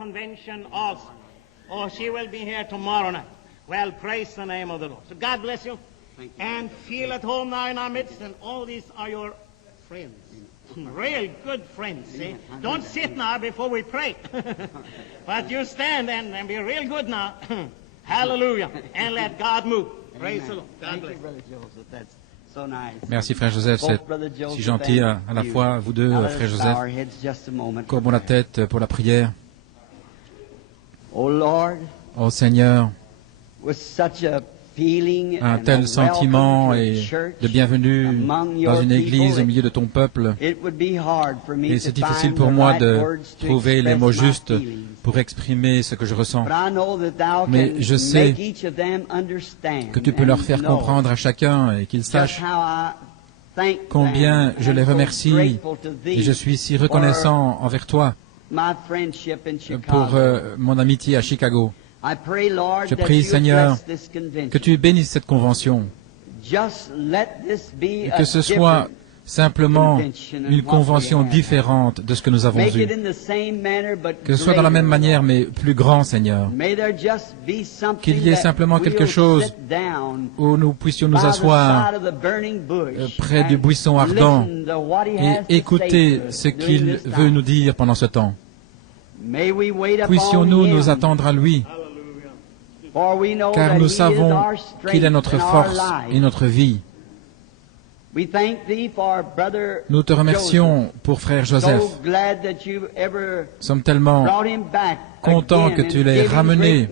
convention also. Oh, she will be here tomorrow night. Well, praise the name of the Lord. So God bless you. And feel at home now in our midst, and all these are your friends. Real good friends, see? Don't sit now before we pray. But you stand and be real good now. Hallelujah. And let God move. Praise the Lord. God bless you. Merci Frère Joseph, c'est si gentil à la fois, vous deux, Frère Joseph. Courbons la tête pour la prière. Ô Seigneur, un tel sentiment et de bienvenue dans une église au milieu de ton peuple. Et c'est difficile pour moi de trouver les mots justes pour exprimer ce que je ressens. Mais je sais que tu peux leur faire comprendre à chacun et qu'ils sachent combien je les remercie et je suis si reconnaissant envers toi pour mon amitié à Chicago. Je prie, Seigneur, que tu bénisses cette convention, et que ce soit simplement une convention différente de ce que nous avons eu, que ce soit dans la même manière, mais plus grand, Seigneur, qu'il y ait simplement quelque chose où nous puissions nous asseoir près du buisson ardent et écouter ce qu'il veut nous dire pendant ce temps. Puissions-nous nous attendre à lui, car nous savons qu'il est notre force et notre vie. Nous te remercions pour Frère Joseph. Nous sommes tellement contents que tu l'aies ramené,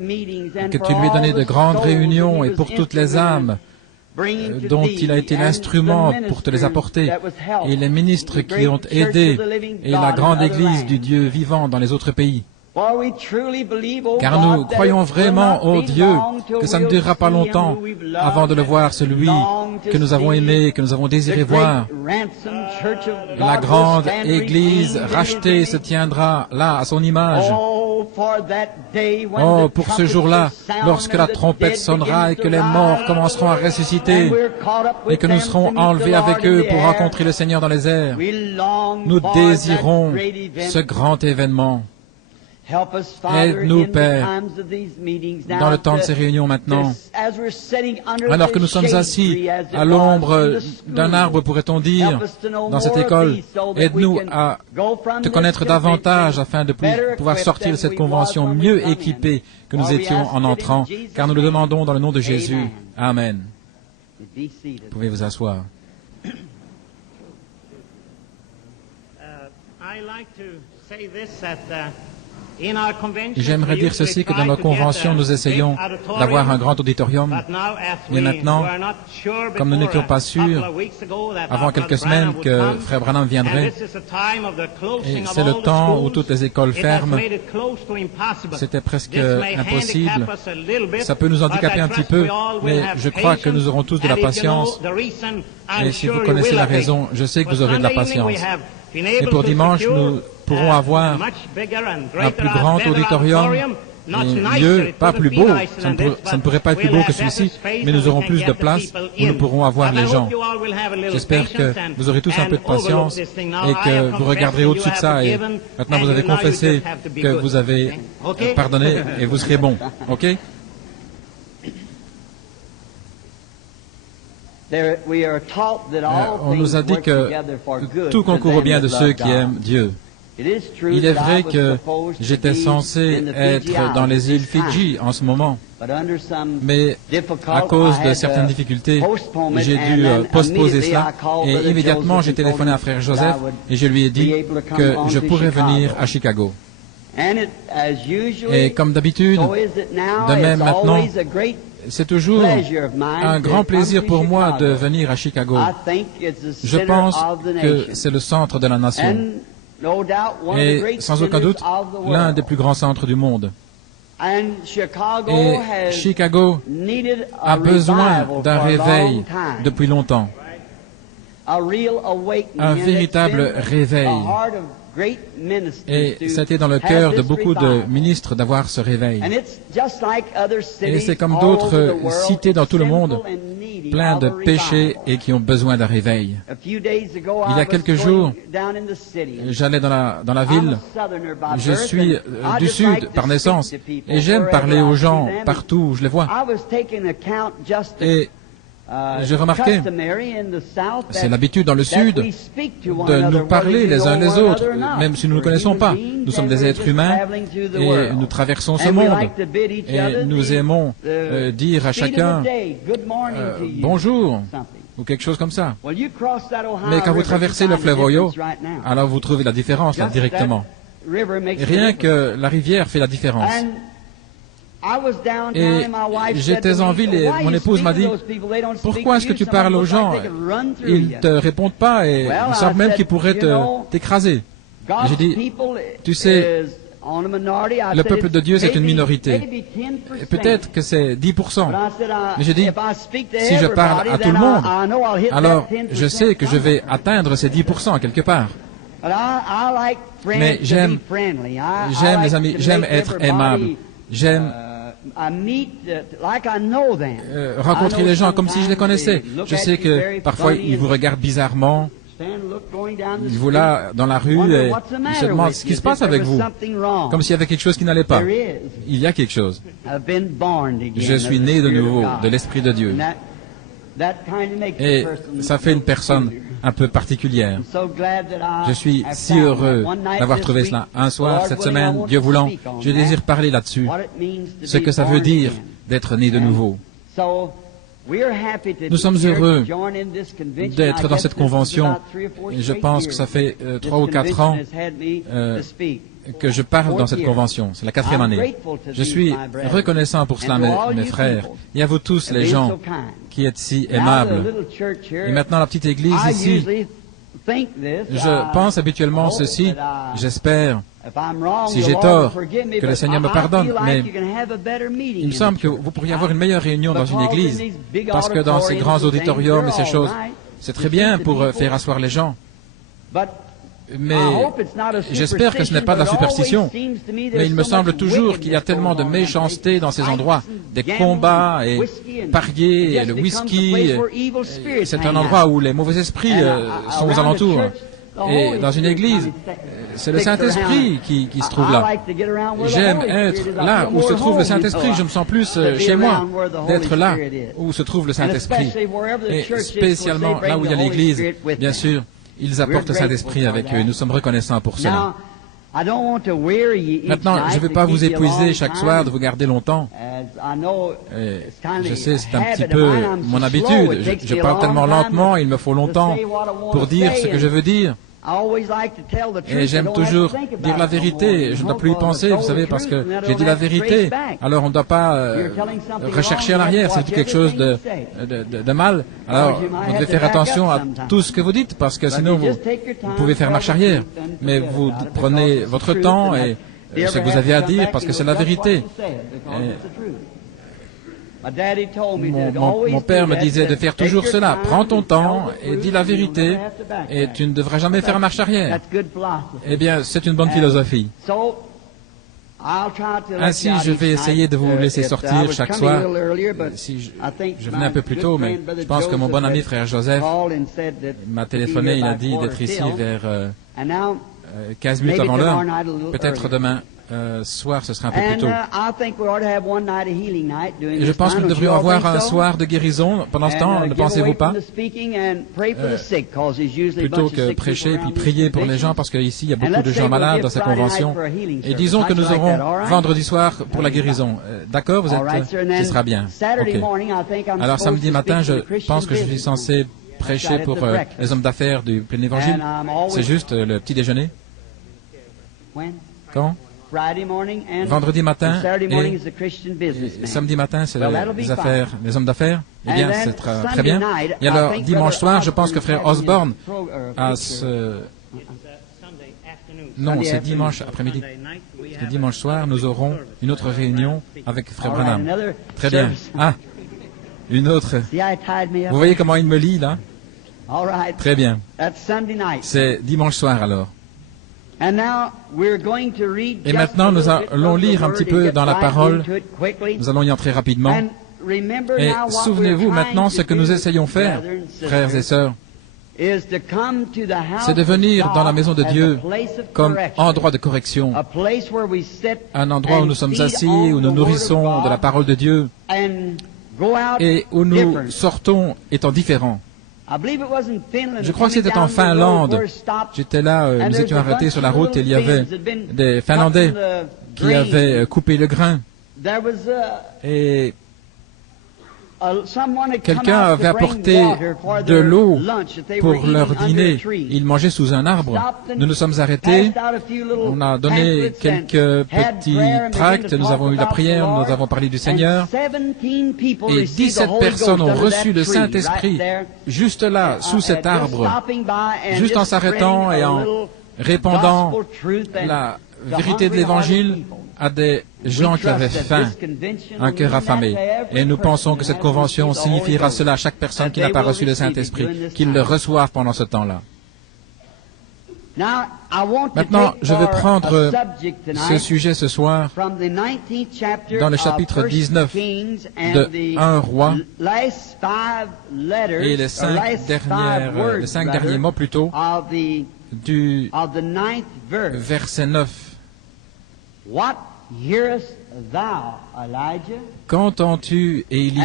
que tu lui aies donné de grandes réunions et pour toutes les âmes dont il a été l'instrument pour te les apporter, et les ministres qui ont aidé, et la grande Église du Dieu vivant dans les autres pays. Car nous croyons vraiment, ô Dieu, que ça ne durera pas longtemps avant de le voir, celui que nous avons aimé, que nous avons désiré voir. La grande Église rachetée se tiendra là, à son image. Oh, pour ce jour-là, lorsque la trompette sonnera et que les morts commenceront à ressusciter et que nous serons enlevés avec eux pour rencontrer le Seigneur dans les airs, nous désirons ce grand événement. Aide-nous, Père, dans le temps de ces réunions maintenant, alors que nous sommes assis à l'ombre d'un arbre, pourrait-on dire, dans cette école. Aide-nous à te connaître davantage afin de pouvoir sortir de cette convention mieux équipés que nous étions en entrant, car nous le demandons dans le nom de Jésus. Amen. Vous pouvez vous asseoir. J'aimerais dire ceci, que dans nos conventions, nous essayons d'avoir un grand auditorium. Mais maintenant, comme nous n'étions pas sûrs, avant quelques semaines, que Frère Branham viendrait, et c'est le temps où toutes les écoles ferment, c'était presque impossible. Ça peut nous handicaper un petit peu, mais je crois que nous aurons tous de la patience. Et si vous connaissez la raison, je sais que vous aurez de la patience. Et pour dimanche, nous pourrons avoir un plus grand auditorium, et mieux, pas plus beau, ça ne pourrait pas être plus beau que celui-ci, mais nous aurons plus de place où nous pourrons avoir les gens. J'espère que vous aurez tous un peu de patience et que vous regarderez au-dessus de ça, et maintenant vous avez confessé que vous avez pardonné et vous serez bon. OK? On nous a dit que tout concourt au bien de ceux qui aiment Dieu. Il est vrai que j'étais censé être dans les îles Fidji en ce moment, mais à cause de certaines difficultés, j'ai dû postposer cela, et immédiatement j'ai téléphoné à Frère Joseph et je lui ai dit que je pourrais venir à Chicago. Et comme d'habitude, de même maintenant, c'est toujours un grand plaisir pour moi de venir à Chicago. Je pense que c'est le centre de la nation. Et sans aucun doute, l'un des plus grands centres du monde. Et Chicago a besoin d'un réveil depuis longtemps. Un véritable réveil Et ça a été dans le cœur de beaucoup de ministres d'avoir ce réveil. Et c'est comme d'autres cités dans tout le monde, plein de péchés et qui ont besoin d'un réveil. Il y a quelques jours, j'allais dans la ville. Je suis du Sud par naissance et j'aime parler aux gens partout où je les vois. Et j'ai remarqué, c'est l'habitude dans le Sud de nous parler les uns les autres, même si nous ne nous connaissons pas. Nous sommes des êtres humains et nous traversons ce monde. Et nous aimons dire à chacun bonjour ou quelque chose comme ça. Mais quand vous traversez le fleuve Ohio, alors vous trouvez la différence là directement. Et rien que la rivière fait la différence. Et j'étais en ville et mon épouse m'a dit, pourquoi est-ce que tu parles aux gens? Ils ne te répondent pas et ils savent même qu'ils pourraient t'écraser. J'ai dit, tu sais, le peuple de Dieu c'est une minorité. Et peut-être que c'est 10%. Mais j'ai dit, si je parle à tout le monde, alors je sais que je vais atteindre ces 10% quelque part. Mais j'aime les amis, j'aime être aimable. J'aime rencontrer les gens comme si je les connaissais. Je sais que parfois ils vous regardent bizarrement. Ils vous là dans la rue et ils se demandent ce qui se passe avec vous. Comme s'il y avait quelque chose qui n'allait pas. Il y a quelque chose. Je suis né de nouveau de l'Esprit de Dieu. Et ça fait une personne un peu particulière. Je suis si heureux d'avoir trouvé cela. Un soir, cette semaine, Dieu voulant, je désire parler là-dessus, ce que ça veut dire d'être né de nouveau. Nous sommes heureux d'être dans cette convention. Je pense que ça fait 3 ou 4 ans que je parle dans cette convention. C'est la 4e année. Je suis reconnaissant pour cela, mes frères, et à vous tous les gens qui êtes si aimables. Et maintenant, la petite église ici, je pense habituellement ceci, j'espère, si j'ai tort, que le Seigneur me pardonne, mais il me semble que vous pourriez avoir une meilleure réunion dans une église, parce que dans ces grands auditoriums et ces choses, c'est très bien pour faire asseoir les gens. Mais j'espère que ce n'est pas de la superstition. Mais il me semble toujours qu'il y a tellement de méchanceté dans ces endroits, des combats et parier et le whisky. C'est un endroit où les mauvais esprits sont aux alentours. Et dans une église, c'est le Saint-Esprit qui se trouve là. J'aime être là où se trouve le Saint-Esprit. Je me sens plus chez moi d'être là où se trouve le Saint-Esprit. Et spécialement là où il y a l'église, bien sûr. Ils apportent le Saint-Esprit avec eux. Nous sommes reconnaissants pour cela. Maintenant, je ne vais pas vous épuiser chaque soir de vous garder longtemps. Et je sais, c'est un petit peu mon habitude. Je parle tellement lentement, il me faut longtemps pour dire ce que je veux dire. Et j'aime toujours dire la vérité. Je ne dois plus y penser, vous savez, parce que j'ai dit la vérité. Alors on ne doit pas rechercher en arrière, c'est quelque chose de mal. Alors vous devez faire attention à tout ce que vous dites, parce que sinon vous pouvez faire marche arrière. Mais vous prenez votre temps et ce que vous avez à dire, parce que c'est la vérité. Mon père me disait de faire toujours cela. Prends ton temps et dis la vérité et tu ne devras jamais faire marche arrière. Eh bien, c'est une bonne philosophie. Ainsi, je vais essayer de vous laisser sortir chaque soir. Si je venais un peu plus tôt, mais je pense que mon bon ami frère Joseph m'a téléphoné, il a dit d'être ici vers 15 minutes avant l'heure. Peut-être demain soir, ce sera un peu plus tôt. Et je pense que nous devrions avoir un soir de guérison. Pendant ce temps, ne pensez-vous pas? Plutôt que prêcher et puis prier pour les gens, parce qu'ici, il y a beaucoup de gens malades dans cette convention. Et disons que nous aurons vendredi soir pour la guérison. D'accord? Vous êtes, ce sera bien. Okay. Alors, samedi matin, je pense que je suis censé prêcher pour les hommes d'affaires du plein évangile. C'est juste le petit déjeuner. Quand? Vendredi matin et samedi matin, c'est les affaires, les hommes d'affaires. Eh bien, c'est très bien. Et alors, dimanche soir, je pense que frère Osborne a ce... Non, c'est dimanche après-midi. Et dimanche soir, nous aurons une autre réunion avec frère Branham. Très bien. Ah, une autre. Vous voyez comment il me lit, là? Très bien. C'est dimanche soir, alors. Et maintenant, nous allons lire un petit peu dans la parole. Nous allons y entrer rapidement. Et souvenez-vous maintenant ce que nous essayons de faire, frères et sœurs, c'est de venir dans la maison de Dieu comme endroit de correction, un endroit où nous sommes assis, où nous nourrissons de la parole de Dieu et où nous sortons étant différents. Je crois que c'était en Finlande. J'étais là, nous étions arrêtés sur la route et il y avait des Finlandais qui avaient coupé le grain. Et quelqu'un avait apporté de l'eau pour leur dîner. Ils mangeaient sous un arbre. Nous nous sommes arrêtés. On a donné quelques petits tracts. Nous avons eu la prière. Nous avons parlé du Seigneur. Et 17 personnes ont reçu le Saint-Esprit juste là, sous cet arbre, juste en s'arrêtant et en répandant la vérité de l'Évangile à des gens qui avaient faim, un cœur affamé. Et nous pensons que cette convention signifiera cela à chaque personne qui n'a pas reçu le Saint-Esprit, qu'ils le reçoivent pendant ce temps-là. Maintenant, je vais prendre ce sujet ce soir dans le chapitre 19 de 1 Roi et les 5 derniers mots plutôt du verset 9. Qu'entends-tu, Élie?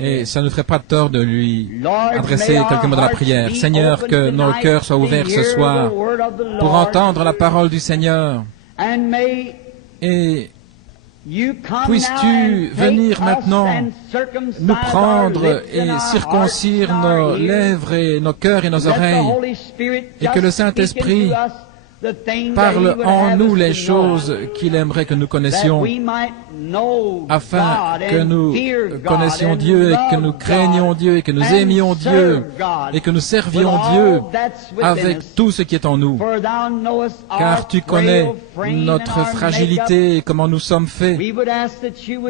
Et ça ne ferait pas de tort de lui adresser quelques mots de la prière. Seigneur, que nos cœurs soient ouverts ce soir pour entendre la parole du Seigneur. Et puisses-tu venir maintenant nous prendre et circoncire nos lèvres et nos cœurs et nos oreilles, et que le Saint-Esprit parle en nous les choses qu'il aimerait que nous connaissions, afin que nous connaissions Dieu et que nous craignions Dieu et que nous aimions Dieu et que nous servions Dieu avec tout ce qui est en nous. Car tu connais notre fragilité et comment nous sommes faits.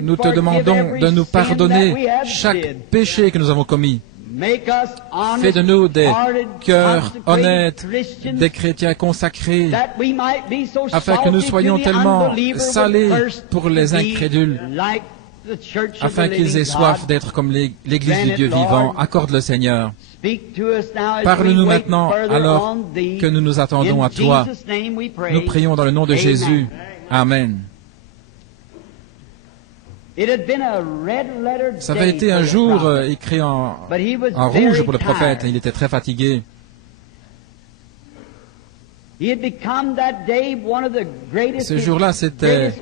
Nous te demandons de nous pardonner chaque péché que nous avons commis. Fais de nous des cœurs honnêtes, des chrétiens consacrés, afin que nous soyons tellement salés pour les incrédules, afin qu'ils aient soif d'être comme l'Église du Dieu vivant. Accorde le Seigneur. Parle-nous maintenant alors que nous nous attendons à toi. Nous prions dans le nom de Jésus. Amen. Ça avait été un jour écrit en rouge pour le prophète. Il était très fatigué. Ce jour-là, c'était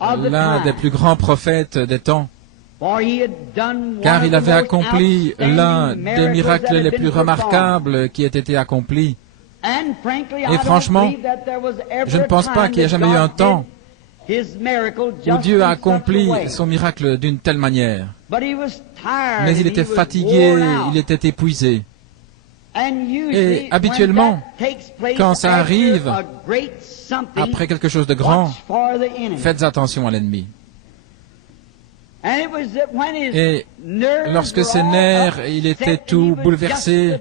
l'un des plus grands prophètes des temps, car il avait accompli l'un des miracles les plus remarquables qui ait été accompli. Et franchement, je ne pense pas qu'il y ait jamais eu un temps où Dieu a accompli son miracle d'une telle manière. Mais il était fatigué, il était épuisé. Et habituellement, quand ça arrive, après quelque chose de grand, faites attention à l'ennemi. Et lorsque ses nerfs, il était tout bouleversé,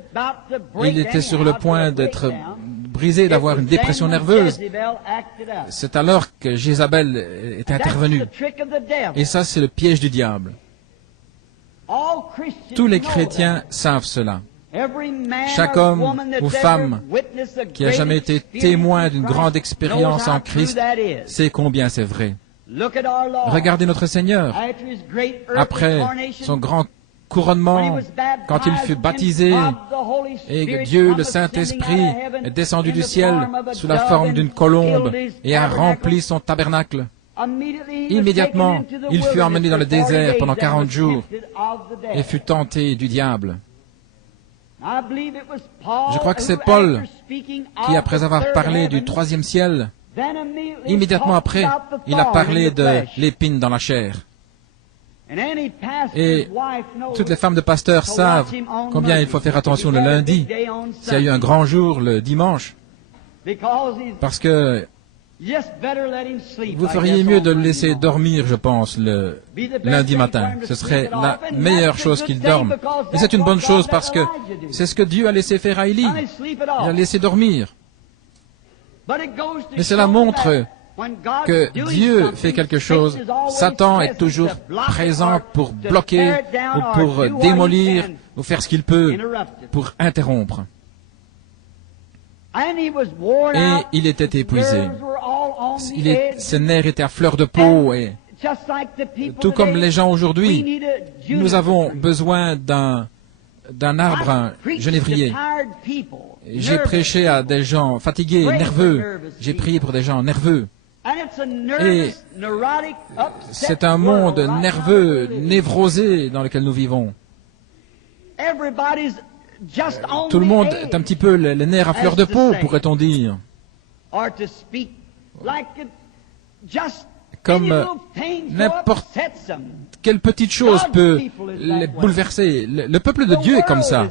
il était sur le point d'être brisé, d'avoir une dépression nerveuse. C'est alors que Jézabel est intervenue. Et ça, c'est le piège du diable. Tous les chrétiens savent cela. Chaque homme ou femme qui a jamais été témoin d'une grande expérience en Christ sait combien c'est vrai. Regardez notre Seigneur. Après son grand couronnement, quand il fut baptisé et que Dieu, le Saint-Esprit, est descendu du ciel sous la forme d'une colombe et a rempli son tabernacle, immédiatement, il fut emmené dans le désert pendant 40 jours et fut tenté du diable. Je crois que c'est Paul qui, après avoir parlé du troisième ciel, immédiatement après, il a parlé de l'épine dans la chair. Et toutes les femmes de pasteurs savent combien il faut faire attention le lundi, s'il y a eu un grand jour le dimanche, parce que Vous feriez mieux de le laisser dormir, je pense, le lundi matin. Ce serait la meilleure chose qu'il dorme. Et c'est une bonne chose parce que c'est ce que Dieu a laissé faire à Élie. Il a laissé dormir. Mais cela montre que Dieu fait quelque chose. Satan est toujours présent pour bloquer ou pour démolir ou faire ce qu'il peut pour interrompre. Et il était épuisé. Ses nerfs étaient à fleur de peau. Et tout comme les gens aujourd'hui, nous avons besoin d'un arbre, un genévrier. J'ai prêché à des gens fatigués, nerveux. J'ai prié pour des gens nerveux. Et c'est un monde nerveux, névrosé dans lequel nous vivons. Tout le monde est un petit peu les nerfs à fleur de peau, pourrait-on dire. Comme n'importe quelle petite chose peut les bouleverser. Le peuple de Dieu est comme ça.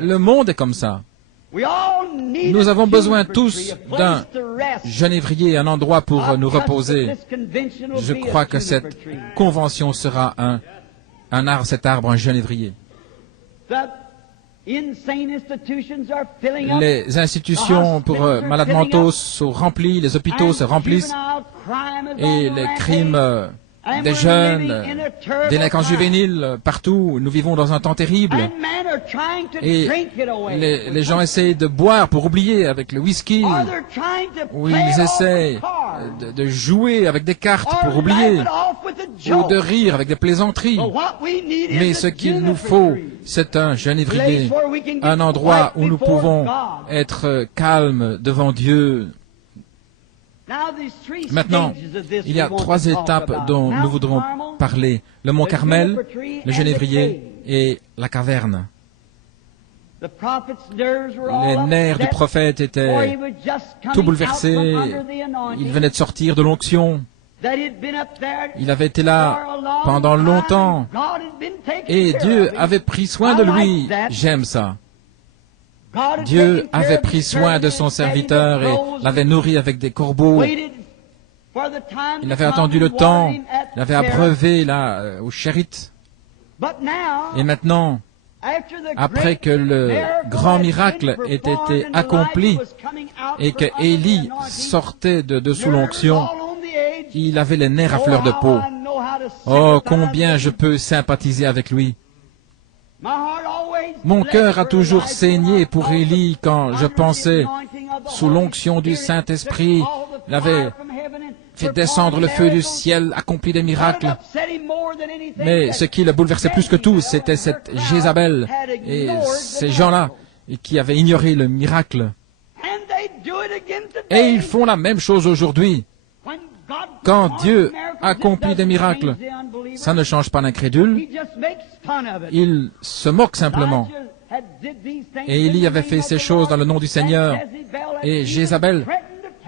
Le monde est comme ça. Nous avons besoin tous d'un genévrier, un endroit pour nous reposer. Je crois que cette convention sera cet arbre, un genévrier. Les institutions pour malades mentaux sont remplies, les hôpitaux se remplissent, et les crimes des jeunes, délinquants juvéniles, partout, nous vivons dans un temps terrible. Et les gens essayent de boire pour oublier avec le whisky, ou ils essayent de jouer avec des cartes pour oublier, ou de rire avec des plaisanteries. Mais ce qu'il nous faut, c'est un genévrier, un endroit où nous pouvons être calmes devant Dieu. Maintenant, il y a 3 étapes dont nous voudrons parler. Le mont Carmel, le genévrier et la caverne. Les nerfs du prophète étaient tout bouleversés. Il venait de sortir de l'onction. Il avait été là pendant longtemps. Et Dieu avait pris soin de lui. J'aime ça. Dieu avait pris soin de son serviteur et l'avait nourri avec des corbeaux. Il avait attendu le temps, il avait abreuvé là au Chérit. Et maintenant, après que le grand miracle ait été accompli et que Élie sortait de sous l'onction, il avait les nerfs à fleur de peau. Oh, combien je peux sympathiser avec lui. Mon cœur a toujours saigné pour Élie quand je pensais, sous l'onction du Saint-Esprit, il avait fait descendre le feu du ciel, accompli des miracles. Mais ce qui le bouleversait plus que tout, c'était cette Jézabel et ces gens-là qui avaient ignoré le miracle. Et ils font la même chose aujourd'hui. Quand Dieu accomplit des miracles, ça ne change pas l'incrédule. Il se moque simplement. Et Élie avait fait ces choses dans le nom du Seigneur. Et Jézabel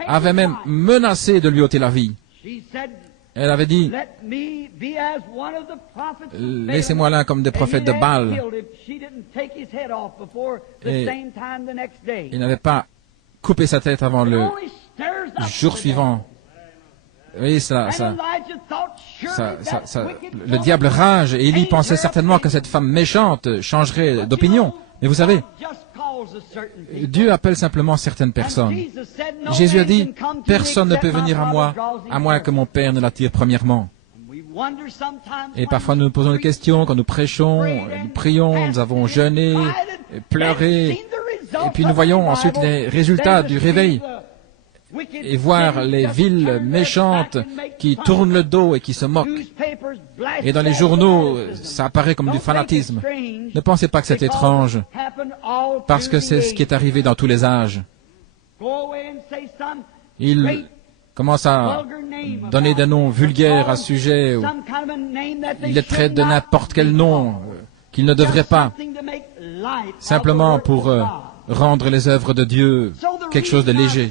avait même menacé de lui ôter la vie. Elle avait dit, laissez-moi là comme des prophètes de Baal. Et il n'avait pas coupé sa tête avant le jour suivant. Oui, le diable rage, et Élie pensait certainement que cette femme méchante changerait d'opinion. Mais vous savez, Dieu appelle simplement certaines personnes. Jésus a dit, personne ne peut venir à moi, à moins que mon Père ne l'attire premièrement. Et parfois nous nous posons des questions quand nous prêchons, nous prions, nous avons jeûné, pleuré, et puis nous voyons ensuite les résultats du réveil. Et voir les villes méchantes qui tournent le dos et qui se moquent. Et dans les journaux, ça apparaît comme du fanatisme. Ne pensez pas que c'est étrange, parce que c'est ce qui est arrivé dans tous les âges. Ils commencent à donner des noms vulgaires à ce sujet, ou ils les traitent de n'importe quel nom qu'ils ne devraient pas, simplement pour rendre les œuvres de Dieu quelque chose de léger.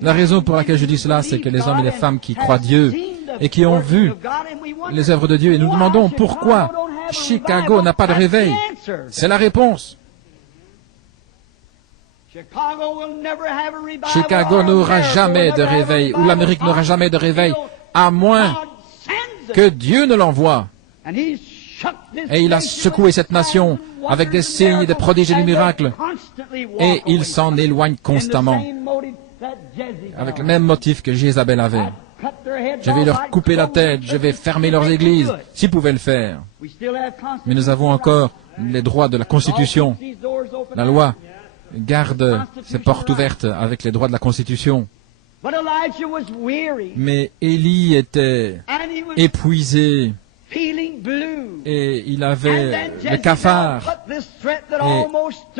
La raison pour laquelle je dis cela, c'est que les hommes et les femmes qui croient Dieu et qui ont vu les œuvres de Dieu, et nous demandons pourquoi Chicago n'a pas de réveil. C'est la réponse. Chicago n'aura jamais de réveil, ou l'Amérique n'aura jamais de réveil, à moins que Dieu ne l'envoie. Et il a secoué cette nation avec des signes, des prodiges et des miracles, et il s'en éloigne constamment, avec le même motif que Jézabel avait. Je vais leur couper la tête, je vais fermer leurs églises, s'ils pouvaient le faire. Mais nous avons encore les droits de la Constitution. La loi garde ses portes ouvertes avec les droits de la Constitution. Mais Élie était épuisé et il avait le cafard.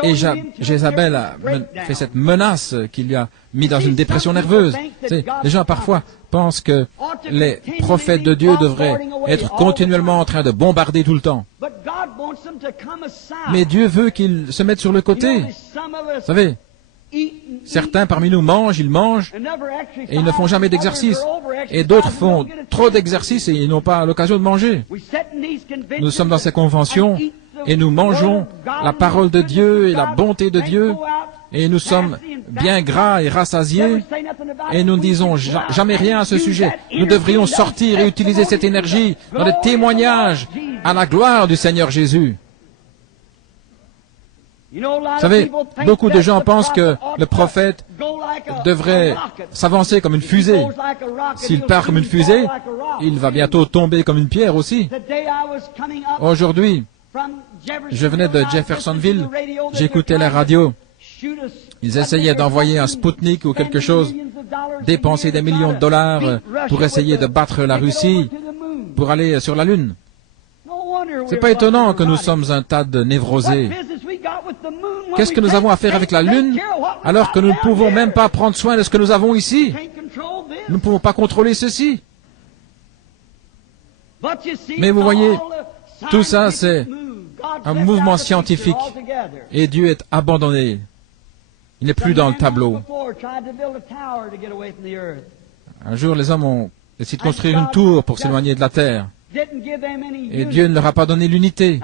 Et Jézabel a fait cette menace qui lui a mis dans une dépression nerveuse. Les gens parfois pensent que les prophètes de Dieu devraient être continuellement en train de bombarder tout le temps. Mais Dieu veut qu'ils se mettent sur le côté. Vous savez, certains parmi nous mangent, ils mangent, et ils ne font jamais d'exercice. Et d'autres font trop d'exercice et ils n'ont pas l'occasion de manger. Nous sommes dans ces conventions et nous mangeons la parole de Dieu et la bonté de Dieu. Et nous sommes bien gras et rassasiés, et nous ne disons jamais rien à ce sujet. Nous devrions sortir et utiliser cette énergie dans des témoignages à la gloire du Seigneur Jésus. Vous savez, beaucoup de gens pensent que le prophète devrait s'avancer comme une fusée. S'il part comme une fusée, il va bientôt tomber comme une pierre aussi. Aujourd'hui, je venais de Jeffersonville, j'écoutais la radio. Ils essayaient d'envoyer un Spoutnik ou quelque chose, dépenser des millions de dollars pour essayer de battre la Russie, pour aller sur la Lune. C'est pas étonnant que nous sommes un tas de névrosés. Qu'est-ce que nous avons à faire avec la Lune, alors que nous ne pouvons même pas prendre soin de ce que nous avons ici? Nous ne pouvons pas contrôler ceci. Mais vous voyez, tout ça, c'est un mouvement scientifique. Et Dieu est abandonné. Il n'est plus dans le tableau. Un jour, les hommes ont essayé de construire une tour pour s'éloigner de la terre. Et Dieu ne leur a pas donné l'unité.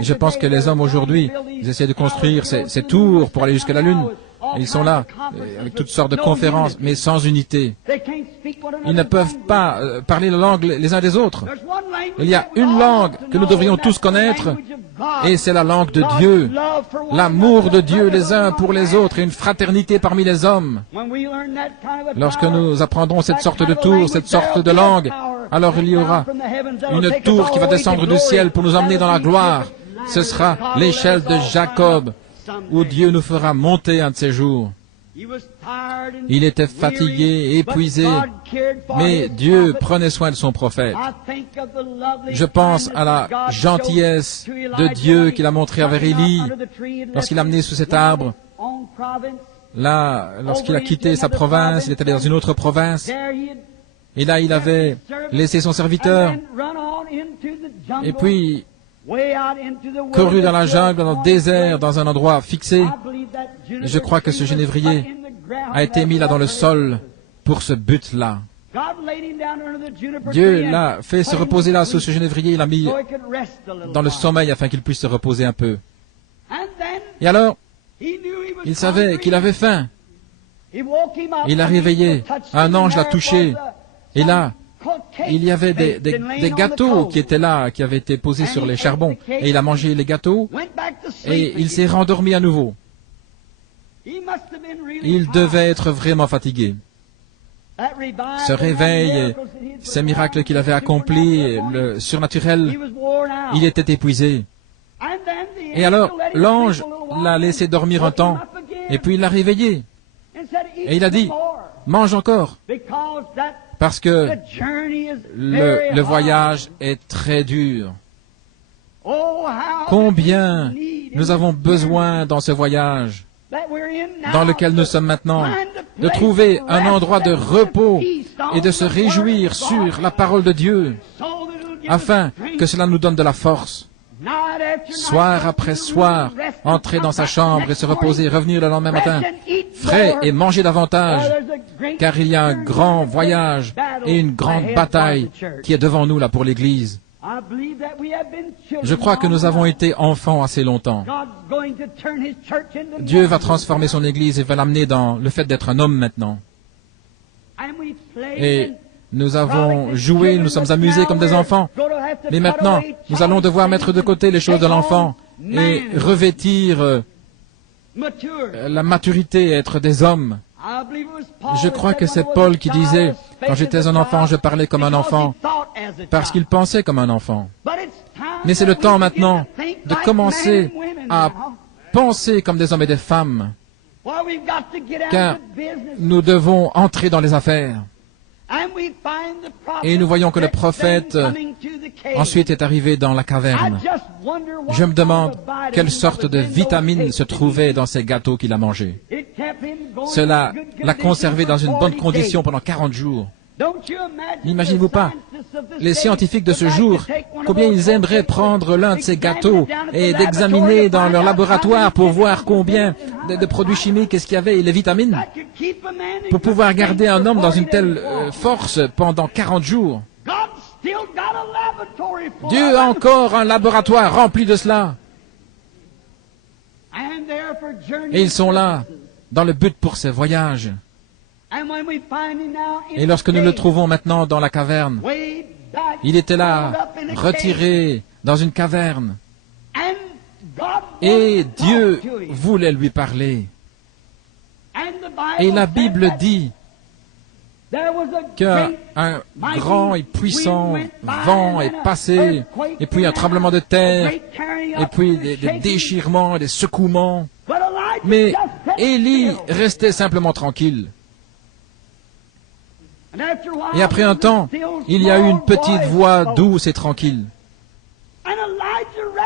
Et je pense que les hommes aujourd'hui, ils essaient de construire ces tours pour aller jusqu'à la Lune. Et ils sont là, avec toutes sortes de conférences, mais sans unité. Ils ne peuvent pas parler la langue les uns des autres. Il y a une langue que nous devrions tous connaître, et c'est la langue de Dieu. L'amour de Dieu les uns pour les autres et une fraternité parmi les hommes. Lorsque nous apprendrons cette sorte de tour, cette sorte de langue, alors il y aura une tour qui va descendre du ciel pour nous emmener dans la gloire. Ce sera l'échelle de Jacob, où Dieu nous fera monter un de ces jours. Il était fatigué, épuisé, mais Dieu prenait soin de son prophète. Je pense à la gentillesse de Dieu qu'il a montrée envers Élie lorsqu'il l'a amené sous cet arbre. Là, lorsqu'il a quitté sa province, il est allé dans une autre province. Et là, il avait laissé son serviteur. Et puis, couru dans la jungle, dans le désert, dans un endroit fixé. Et je crois que ce genévrier a été mis là dans le sol pour ce but-là. Dieu l'a fait se reposer là sous ce genévrier, il l'a mis dans le sommeil afin qu'il puisse se reposer un peu. Et alors, il savait qu'il avait faim. Il l'a réveillé, un ange l'a touché. Et là, il y avait des gâteaux qui étaient là, qui avaient été posés sur les charbons. Et il a mangé les gâteaux et il s'est rendormi à nouveau. Il devait être vraiment fatigué. Ce réveil, ces miracles qu'il avait accomplis, le surnaturel, il était épuisé. Et alors, l'ange l'a laissé dormir un temps, et puis il l'a réveillé. Et il a dit, mange encore, parce que le voyage est très dur. Combien nous avons besoin dans ce voyage dans lequel nous sommes maintenant, de trouver un endroit de repos et de se réjouir sur la parole de Dieu, afin que cela nous donne de la force. Soir après soir, entrer dans sa chambre et se reposer, revenir le lendemain matin, frais et manger davantage, car il y a un grand voyage et une grande bataille qui est devant nous là pour l'Église. Je crois que nous avons été enfants assez longtemps. Dieu va transformer son Église et va l'amener dans le fait d'être un homme maintenant. Et nous avons joué, nous sommes amusés comme des enfants. Mais maintenant, nous allons devoir mettre de côté les choses de l'enfant et revêtir la maturité et être des hommes. Je crois que c'est Paul qui disait, quand j'étais un enfant, je parlais comme un enfant, parce qu'il pensait comme un enfant. Mais c'est le temps maintenant de commencer à penser comme des hommes et des femmes, car nous devons entrer dans les affaires. Et nous voyons que le prophète ensuite est arrivé dans la caverne. Je me demande quelle sorte de vitamines se trouvaient dans ces gâteaux qu'il a mangés. Cela l'a conservé dans une bonne condition pendant 40 jours. N'imaginez-vous pas, les scientifiques de ce jour, combien ils aimeraient prendre l'un de ces gâteaux et d'examiner dans leur laboratoire pour voir combien de produits chimiques est-ce qu'il y avait et les vitamines, pour pouvoir garder un homme dans une telle force pendant 40 jours. Dieu a encore un laboratoire rempli de cela. Et ils sont là, dans le but pour ces voyages. Et lorsque nous le trouvons maintenant dans la caverne, il était là, retiré dans une caverne. Et Dieu voulait lui parler. Et la Bible dit qu'un grand et puissant vent est passé, et puis un tremblement de terre, et puis des déchirements, des secouements. Mais Élie restait simplement tranquille. Et après un temps, il y a eu une petite voix douce et tranquille.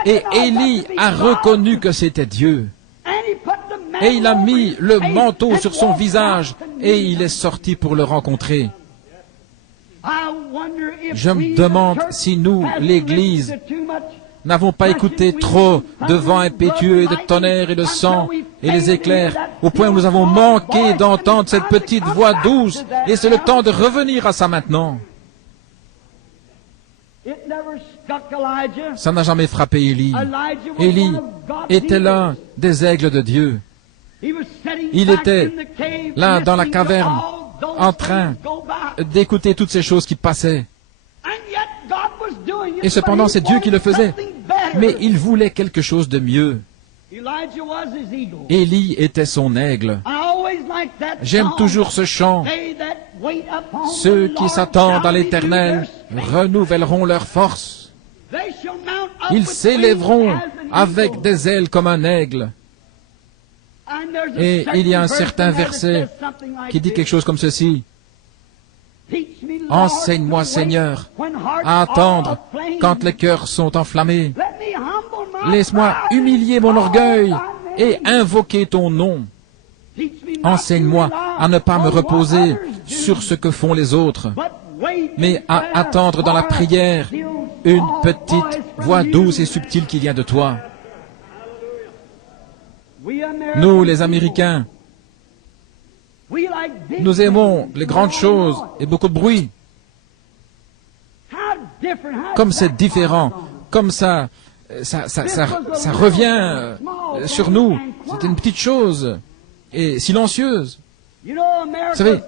Et Élie a reconnu que c'était Dieu. Et il a mis le manteau sur son visage et il est sorti pour le rencontrer. Je me demande si nous, l'Église, n'avons pas écouté trop de vents impétueux et de tonnerre et de sang et les éclairs, au point où nous avons manqué d'entendre cette petite voix douce, et c'est le temps de revenir à ça maintenant. Ça n'a jamais frappé Élie. Élie était l'un des aigles de Dieu. Il était là dans la caverne, en train d'écouter toutes ces choses qui passaient. Et cependant, c'est Dieu qui le faisait. Mais il voulait quelque chose de mieux. Élie était son aigle. J'aime toujours ce chant. Ceux qui s'attendent à l'Éternel renouvelleront leur force. Ils s'élèveront avec des ailes comme un aigle. Et il y a un certain verset qui dit quelque chose comme ceci. Enseigne-moi, Seigneur, à attendre quand les cœurs sont enflammés. Laisse-moi humilier mon orgueil et invoquer ton nom. Enseigne-moi à ne pas me reposer sur ce que font les autres, mais à attendre dans la prière une petite voix douce et subtile qui vient de toi. Nous, les Américains, nous aimons les grandes choses et beaucoup de bruit. Comme c'est différent, comme ça revient sur nous. C'est une petite chose et silencieuse. Vous savez,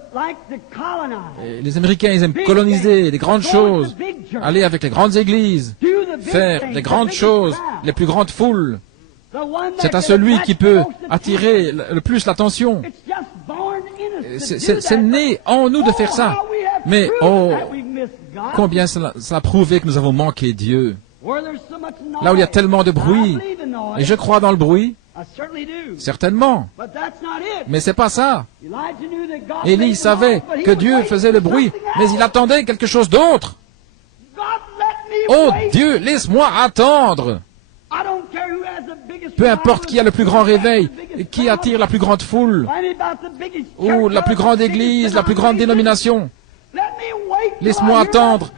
les Américains, ils aiment coloniser les grandes choses, aller avec les grandes églises, faire les grandes choses, les plus grandes foules. C'est à celui qui peut attirer le plus l'attention. C'est né en nous de faire ça. Mais, oh, combien cela a prouvé que nous avons manqué Dieu. Là où il y a tellement de bruit, et je crois dans le bruit, certainement. Mais c'est pas ça. Élie savait que Dieu faisait le bruit, mais il attendait quelque chose d'autre. Oh Dieu, laisse-moi attendre. Peu importe qui a le plus grand réveil, qui attire la plus grande foule, ou la plus grande église, la plus grande dénomination. Laisse-moi attendre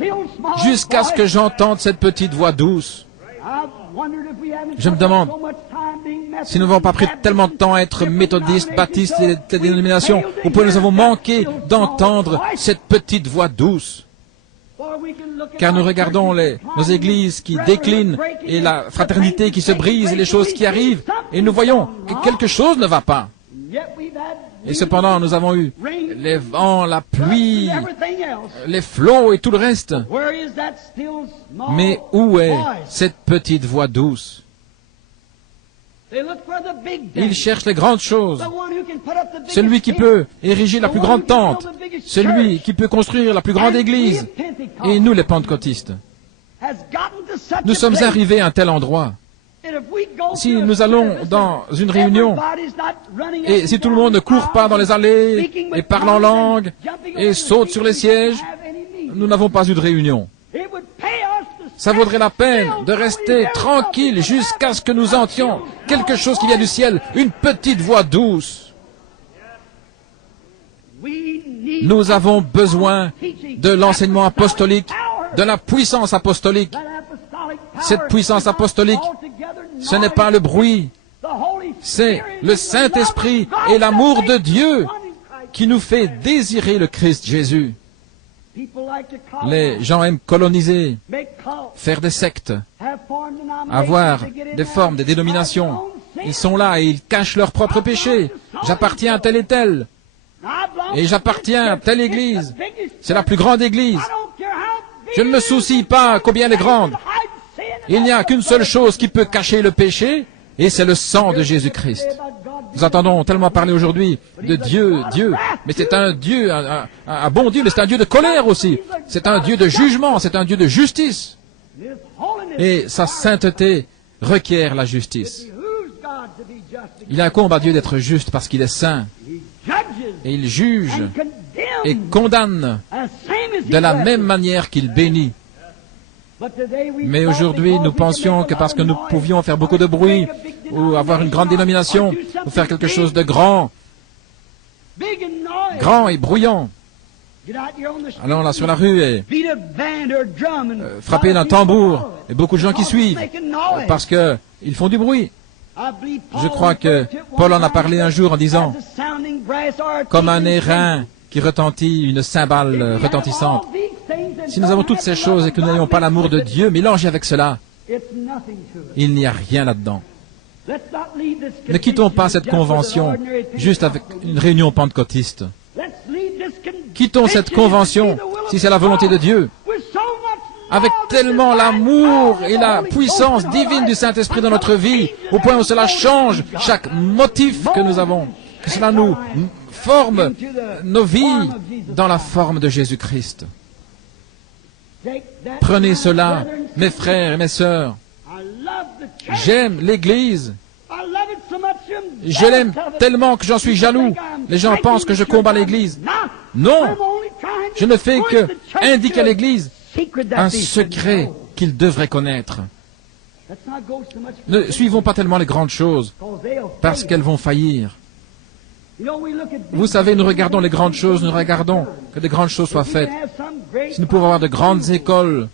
jusqu'à ce que j'entende cette petite voix douce. Je me demande si nous n'avons pas pris tellement de temps à être méthodistes, baptistes et des dénominations, au point où nous avons manqué d'entendre cette petite voix douce. Car nous regardons nos églises qui déclinent et la fraternité qui se brise et les choses qui arrivent, et nous voyons que quelque chose ne va pas. Et cependant, nous avons eu les vents, la pluie, les flots et tout le reste. Mais où est cette petite voix douce? Ils cherchent les grandes choses. Celui qui peut ériger la plus grande tente. Celui qui peut construire la plus grande église. Et nous, les pentecôtistes, nous sommes arrivés à un tel endroit. Si nous allons dans une réunion, et si tout le monde ne court pas dans les allées, et parle en langue, et saute sur les sièges, nous n'avons pas eu de réunion. Ça vaudrait la peine de rester tranquille jusqu'à ce que nous entends quelque chose qui vient du ciel, une petite voix douce. Nous avons besoin de l'enseignement apostolique, de la puissance apostolique. Cette puissance apostolique, ce n'est pas le bruit, c'est le Saint-Esprit et l'amour de Dieu qui nous fait désirer le Christ Jésus. Les gens aiment coloniser, faire des sectes, avoir des formes, des dénominations. Ils sont là et ils cachent leurs propres péchés. J'appartiens à telle et telle. Et j'appartiens à telle église. C'est la plus grande église. Je ne me soucie pas combien elle est grande. Il n'y a qu'une seule chose qui peut cacher le péché, et c'est le sang de Jésus-Christ. Nous entendons tellement parler aujourd'hui de Dieu, Dieu, mais c'est un Dieu, un bon Dieu, mais c'est un Dieu de colère aussi. C'est un Dieu de jugement, c'est un Dieu de justice. Et sa sainteté requiert la justice. Il incombe à Dieu d'être juste parce qu'il est saint. Et il juge et condamne de la même manière qu'il bénit. Mais aujourd'hui, nous pensions que parce que nous pouvions faire beaucoup de bruit, ou avoir une grande dénomination, ou faire quelque chose de grand et bruyant, allons là sur la rue et frapper d'un tambour, et beaucoup de gens qui suivent, parce qu'ils font du bruit. Je crois que Paul en a parlé un jour en disant, comme un airain qui retentit, une cymbale retentissante. Si nous avons toutes ces choses et que nous n'ayons pas l'amour de Dieu mélangé avec cela, il n'y a rien là-dedans. Ne quittons pas cette convention juste avec une réunion pentecôtiste. Quittons cette convention, si c'est la volonté de Dieu, avec tellement l'amour et la puissance divine du Saint-Esprit dans notre vie, au point où cela change chaque motif que nous avons, que cela nous forme nos vies dans la forme de Jésus-Christ. Prenez cela, mes frères et mes sœurs. J'aime l'Église. Je l'aime tellement que j'en suis jaloux. Les gens pensent que je combats l'Église. Non, je ne fais que indiquer à l'Église un secret qu'ils devraient connaître. Ne suivons pas tellement les grandes choses, parce qu'elles vont faillir. Vous savez, nous regardons les grandes choses, nous regardons que des grandes choses soient faites. Si nous pouvons avoir de grandes écoles,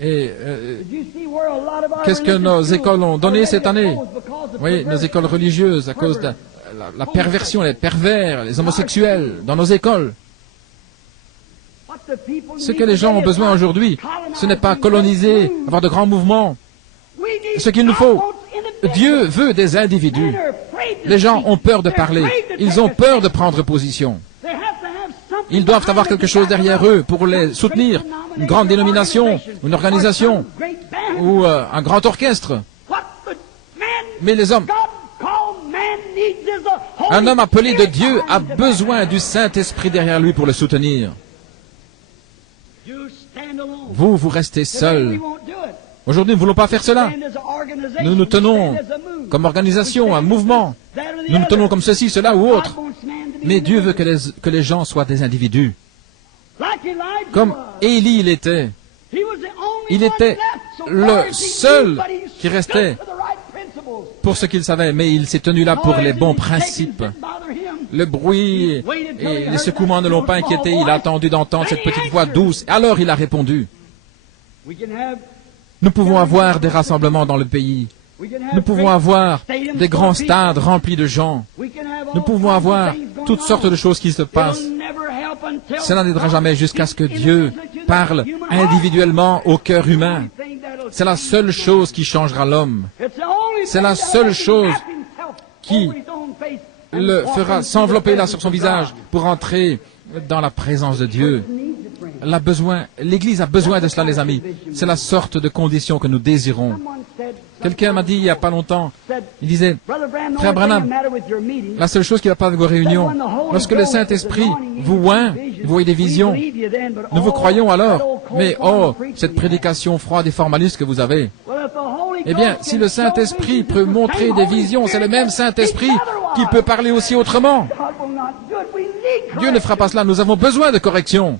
et qu'est-ce que nos écoles ont donné cette année? Oui, nos écoles religieuses, à cause de la perversion, les pervers, les homosexuels dans nos écoles. Ce que les gens ont besoin aujourd'hui, ce n'est pas coloniser, avoir de grands mouvements. Ce qu'il nous faut, Dieu veut des individus. Les gens ont peur de parler. Ils ont peur de prendre position. Ils doivent avoir quelque chose derrière eux pour les soutenir. Une grande dénomination, une organisation, ou un grand orchestre. Mais les hommes, un homme appelé de Dieu a besoin du Saint-Esprit derrière lui pour le soutenir. Vous restez seul. Aujourd'hui, nous ne voulons pas faire cela. Nous nous tenons comme organisation, un mouvement. Nous nous tenons comme ceci, cela ou autre. Mais Dieu veut que les gens soient des individus. Comme Élie l'était. Il était le seul qui restait pour ce qu'il savait, mais il s'est tenu là pour les bons principes. Le bruit et les secouements ne l'ont pas inquiété. Il a attendu d'entendre cette petite voix douce. Alors il a répondu. Nous pouvons avoir des rassemblements dans le pays. Nous pouvons avoir des grands stades remplis de gens. Nous pouvons avoir toutes sortes de choses qui se passent. Cela n'aidera jamais jusqu'à ce que Dieu parle individuellement au cœur humain. C'est la seule chose qui changera l'homme. C'est la seule chose qui le fera s'envelopper là sur son visage pour entrer dans la présence de Dieu. L'Église a besoin de cela, les amis. C'est la sorte de condition que nous désirons. Quelqu'un m'a dit il n'y a pas longtemps, il disait, Frère Branham, la seule chose qui ne va pas avec vos réunions, lorsque le Saint-Esprit vous oint, vous voyez des visions, nous vous croyons alors, mais oh, cette prédication froide et formaliste que vous avez. Eh bien, si le Saint-Esprit peut montrer des visions, c'est le même Saint-Esprit qui peut parler aussi autrement. Dieu ne fera pas cela, nous avons besoin de correction.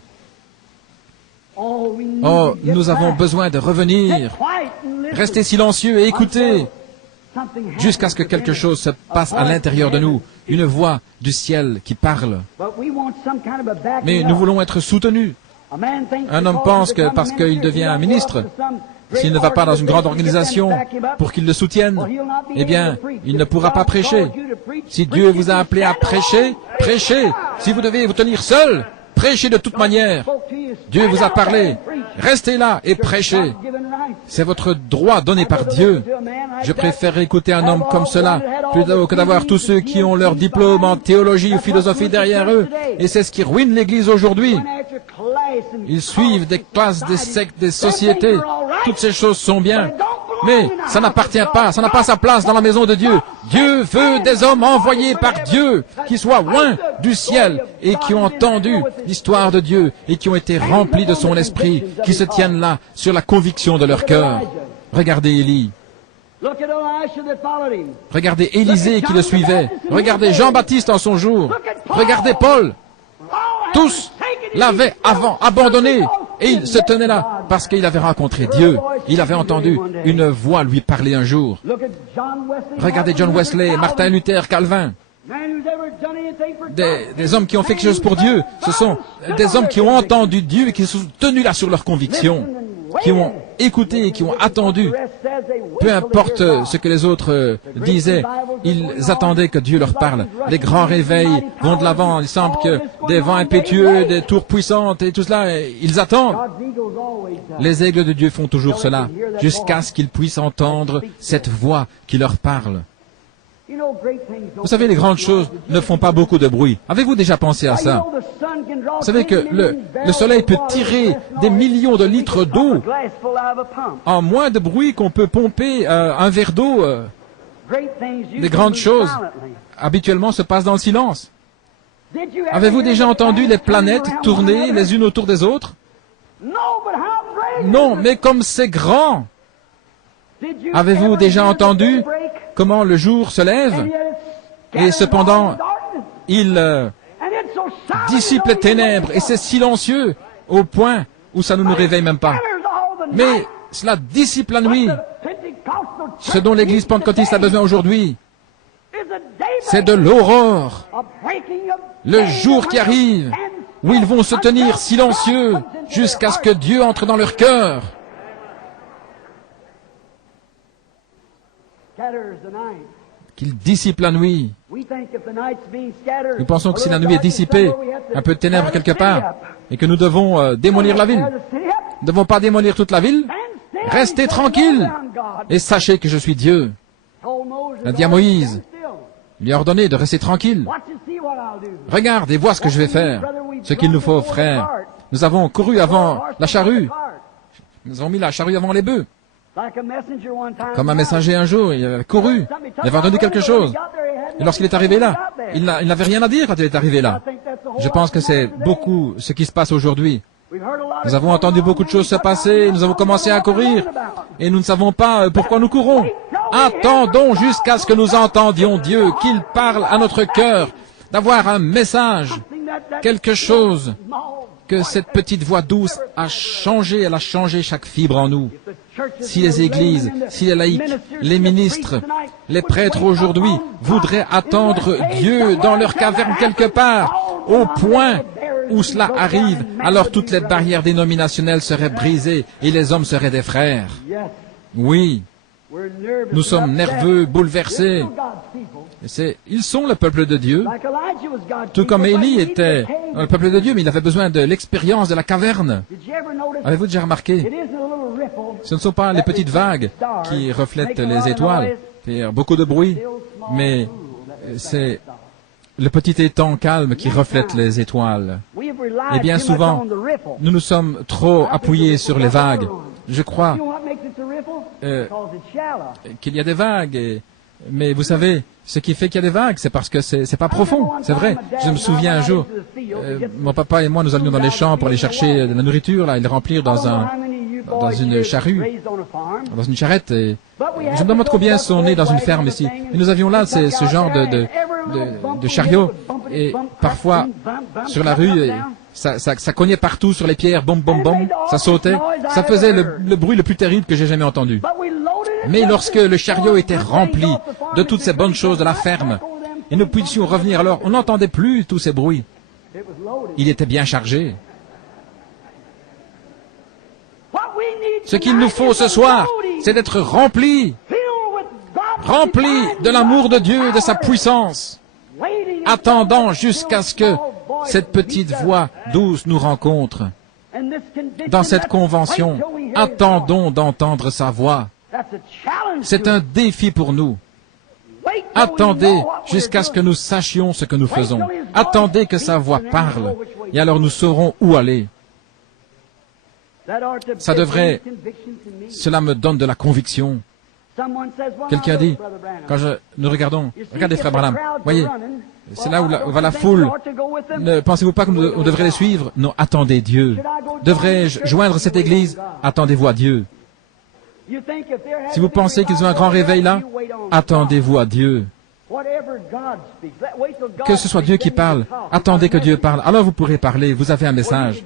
Oh, nous avons besoin de revenir, rester silencieux et écouter jusqu'à ce que quelque chose se passe à l'intérieur de nous, une voix du ciel qui parle. Mais nous voulons être soutenus. Un homme pense que parce qu'il devient un ministre, s'il ne va pas dans une grande organisation pour qu'il le soutienne, eh bien, il ne pourra pas prêcher. Si Dieu vous a appelé à prêcher, prêchez. Si vous devez vous tenir seul, prêchez de toute manière. Dieu vous a parlé. Restez là et prêchez. C'est votre droit donné par Dieu. Je préfère écouter un homme comme cela plutôt que d'avoir tous ceux qui ont leur diplôme en théologie ou philosophie derrière eux. Et c'est ce qui ruine l'Église aujourd'hui. Ils suivent des classes, des sectes, des sociétés. Toutes ces choses sont bien. Mais ça n'appartient pas, ça n'a pas sa place dans la maison de Dieu. Dieu veut des hommes envoyés par Dieu, qui soient loin du ciel et qui ont entendu l'histoire de Dieu et qui ont été remplis de son esprit, qui se tiennent là sur la conviction de leur cœur. Regardez Élie. Regardez Élisée qui le suivait. Regardez Jean-Baptiste en son jour. Regardez Paul. Tous l'avaient abandonné et il se tenait là parce qu'il avait rencontré Dieu. Il avait entendu une voix lui parler un jour. Regardez John Wesley, Martin Luther, Calvin. Des hommes qui ont fait quelque chose pour Dieu. Ce sont des hommes qui ont entendu Dieu et qui se sont tenus là sur leurs convictions, qui ont écouté et qui ont attendu. Peu importe ce que les autres disaient, ils attendaient que Dieu leur parle. Les grands réveils vont de l'avant. Il semble que des vents impétueux, des tours puissantes et tout cela, ils attendent. Les aigles de Dieu font toujours cela, jusqu'à ce qu'ils puissent entendre cette voix qui leur parle. Vous savez, les grandes choses ne font pas beaucoup de bruit. Avez-vous déjà pensé à ça? Vous savez que le soleil peut tirer des millions de litres d'eau en moins de bruit qu'on peut pomper un verre d'eau. Les grandes choses, habituellement, se passent dans le silence. Avez-vous déjà entendu les planètes tourner les unes autour des autres? Non, mais comme c'est grand! Avez-vous déjà entendu comment le jour se lève et cependant il dissipe les ténèbres et c'est silencieux au point où ça ne nous réveille même pas. Mais cela dissipe la nuit. Ce dont l'Église pentecôtiste a besoin aujourd'hui, c'est de l'aurore, le jour qui arrive où ils vont se tenir silencieux jusqu'à ce que Dieu entre dans leur cœur. Qu'il dissipe la nuit. Nous pensons que si la nuit est dissipée, un peu de ténèbres quelque part, et que nous devons démolir la ville. Nous ne devons pas démolir toute la ville. Restez tranquille et sachez que je suis Dieu. Il a dit à Moïse, il lui a ordonné de rester tranquille. Regarde et vois ce que je vais faire. Ce qu'il nous faut, frère. Nous avons couru avant la charrue. Nous avons mis la charrue avant les bœufs. Comme un messager un jour, il avait couru, il avait entendu quelque chose. Et lorsqu'il est arrivé là, il n'avait rien à dire quand il est arrivé là. Je pense que c'est beaucoup ce qui se passe aujourd'hui. Nous avons entendu beaucoup de choses se passer, nous avons commencé à courir, et nous ne savons pas pourquoi nous courons. Attendons jusqu'à ce que nous entendions Dieu, qu'il parle à notre cœur, d'avoir un message, quelque chose, que cette petite voix douce a changé, elle a changé chaque fibre en nous. Si les églises, si les laïcs, les ministres, les prêtres aujourd'hui voudraient attendre Dieu dans leur caverne quelque part, au point où cela arrive, alors toutes les barrières dénominationnelles seraient brisées et les hommes seraient des frères. Oui, Nous sommes nerveux, bouleversés. Ils sont le peuple de Dieu, tout comme Élie était le peuple de Dieu, mais il avait besoin de l'expérience de la caverne. Avez-vous déjà remarqué? Ce ne sont pas les petites vagues qui reflètent les étoiles, faire beaucoup de bruit, mais c'est le petit étang calme qui reflète les étoiles. Et bien souvent, nous nous sommes trop appuyés sur les vagues. Je crois qu'il y a des vagues, mais vous savez, ce qui fait qu'il y a des vagues, c'est parce que c'est pas profond, c'est vrai. Je me souviens un jour, mon papa et moi, nous allions dans les champs pour aller chercher de la nourriture, là, et le remplir dans une charrue, dans une charrette. Et je me demande combien sont nés dans une ferme ici. Et nous avions là ce genre de chariot, et parfois, sur la rue, ça cognait partout sur les pierres, bom, bom, bom, ça sautait. Ça faisait le bruit le plus terrible que j'ai jamais entendu. Mais lorsque le chariot était rempli de toutes ces bonnes choses de la ferme, et nous puissions revenir alors, on n'entendait plus tous ces bruits. Il était bien chargé. Ce qu'il nous faut ce soir, c'est d'être remplis de l'amour de Dieu, de sa puissance, attendant jusqu'à ce que cette petite voix douce nous rencontre. Dans cette convention, attendons d'entendre sa voix. C'est un défi pour nous. Attendez jusqu'à ce que nous sachions ce que nous faisons. Attendez que sa voix parle, et alors nous saurons où aller. Cela me donne de la conviction. Quelqu'un dit, nous regardons, regardez frère Branham, voyez, c'est là où va la foule. Ne pensez-vous pas qu'on devrait les suivre? Non, attendez Dieu. Devrais-je joindre cette église? Attendez-vous à Dieu. Si vous pensez qu'ils ont un grand réveil là, attendez-vous à Dieu. Que ce soit Dieu qui parle, attendez que Dieu parle. Alors vous pourrez parler, vous avez un message.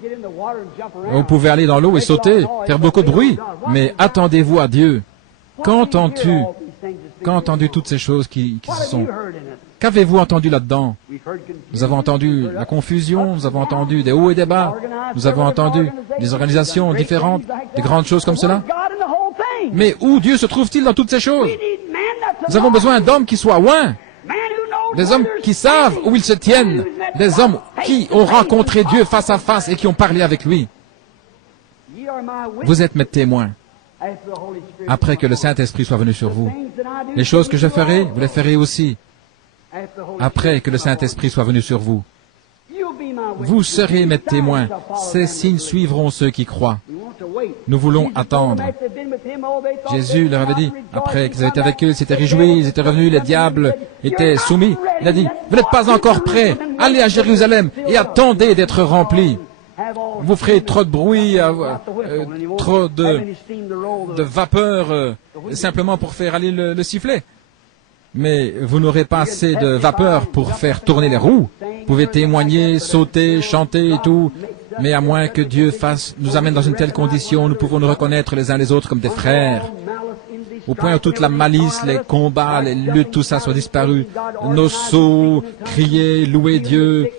Vous pouvez aller dans l'eau et sauter, faire beaucoup de bruit, mais attendez-vous à Dieu. Quand entends-tu toutes ces choses qui se sont? Qu'avez-vous entendu là-dedans? Nous avons entendu la confusion, nous avons entendu des hauts et des bas, nous avons entendu des organisations différentes, des grandes choses comme cela. Mais où Dieu se trouve-t-il dans toutes ces choses? Nous avons besoin d'hommes qui soient loin, des hommes qui savent où ils se tiennent, des hommes qui ont rencontré Dieu face à face et qui ont parlé avec lui. Vous êtes mes témoins. Après que le Saint-Esprit soit venu sur vous, les choses que je ferai, vous les ferez aussi. Après que le Saint-Esprit soit venu sur vous, vous serez mes témoins. Ces signes suivront ceux qui croient. Nous voulons attendre. Jésus leur avait dit, après qu'ils avaient été avec eux, ils s'étaient réjouis, ils étaient revenus, les diables étaient soumis. Il a dit, vous n'êtes pas encore prêts, allez à Jérusalem et attendez d'être remplis. Vous ferez trop de bruit, trop de vapeur, simplement pour faire aller le sifflet. Mais vous n'aurez pas assez de vapeur pour faire tourner les roues. Vous pouvez témoigner, sauter, chanter et tout, mais à moins que Dieu nous amène dans une telle condition, nous pouvons nous reconnaître les uns les autres comme des frères. Au point où toute la malice, les combats, les luttes, tout ça soit disparu. Nos sauts, crier, louer Dieu,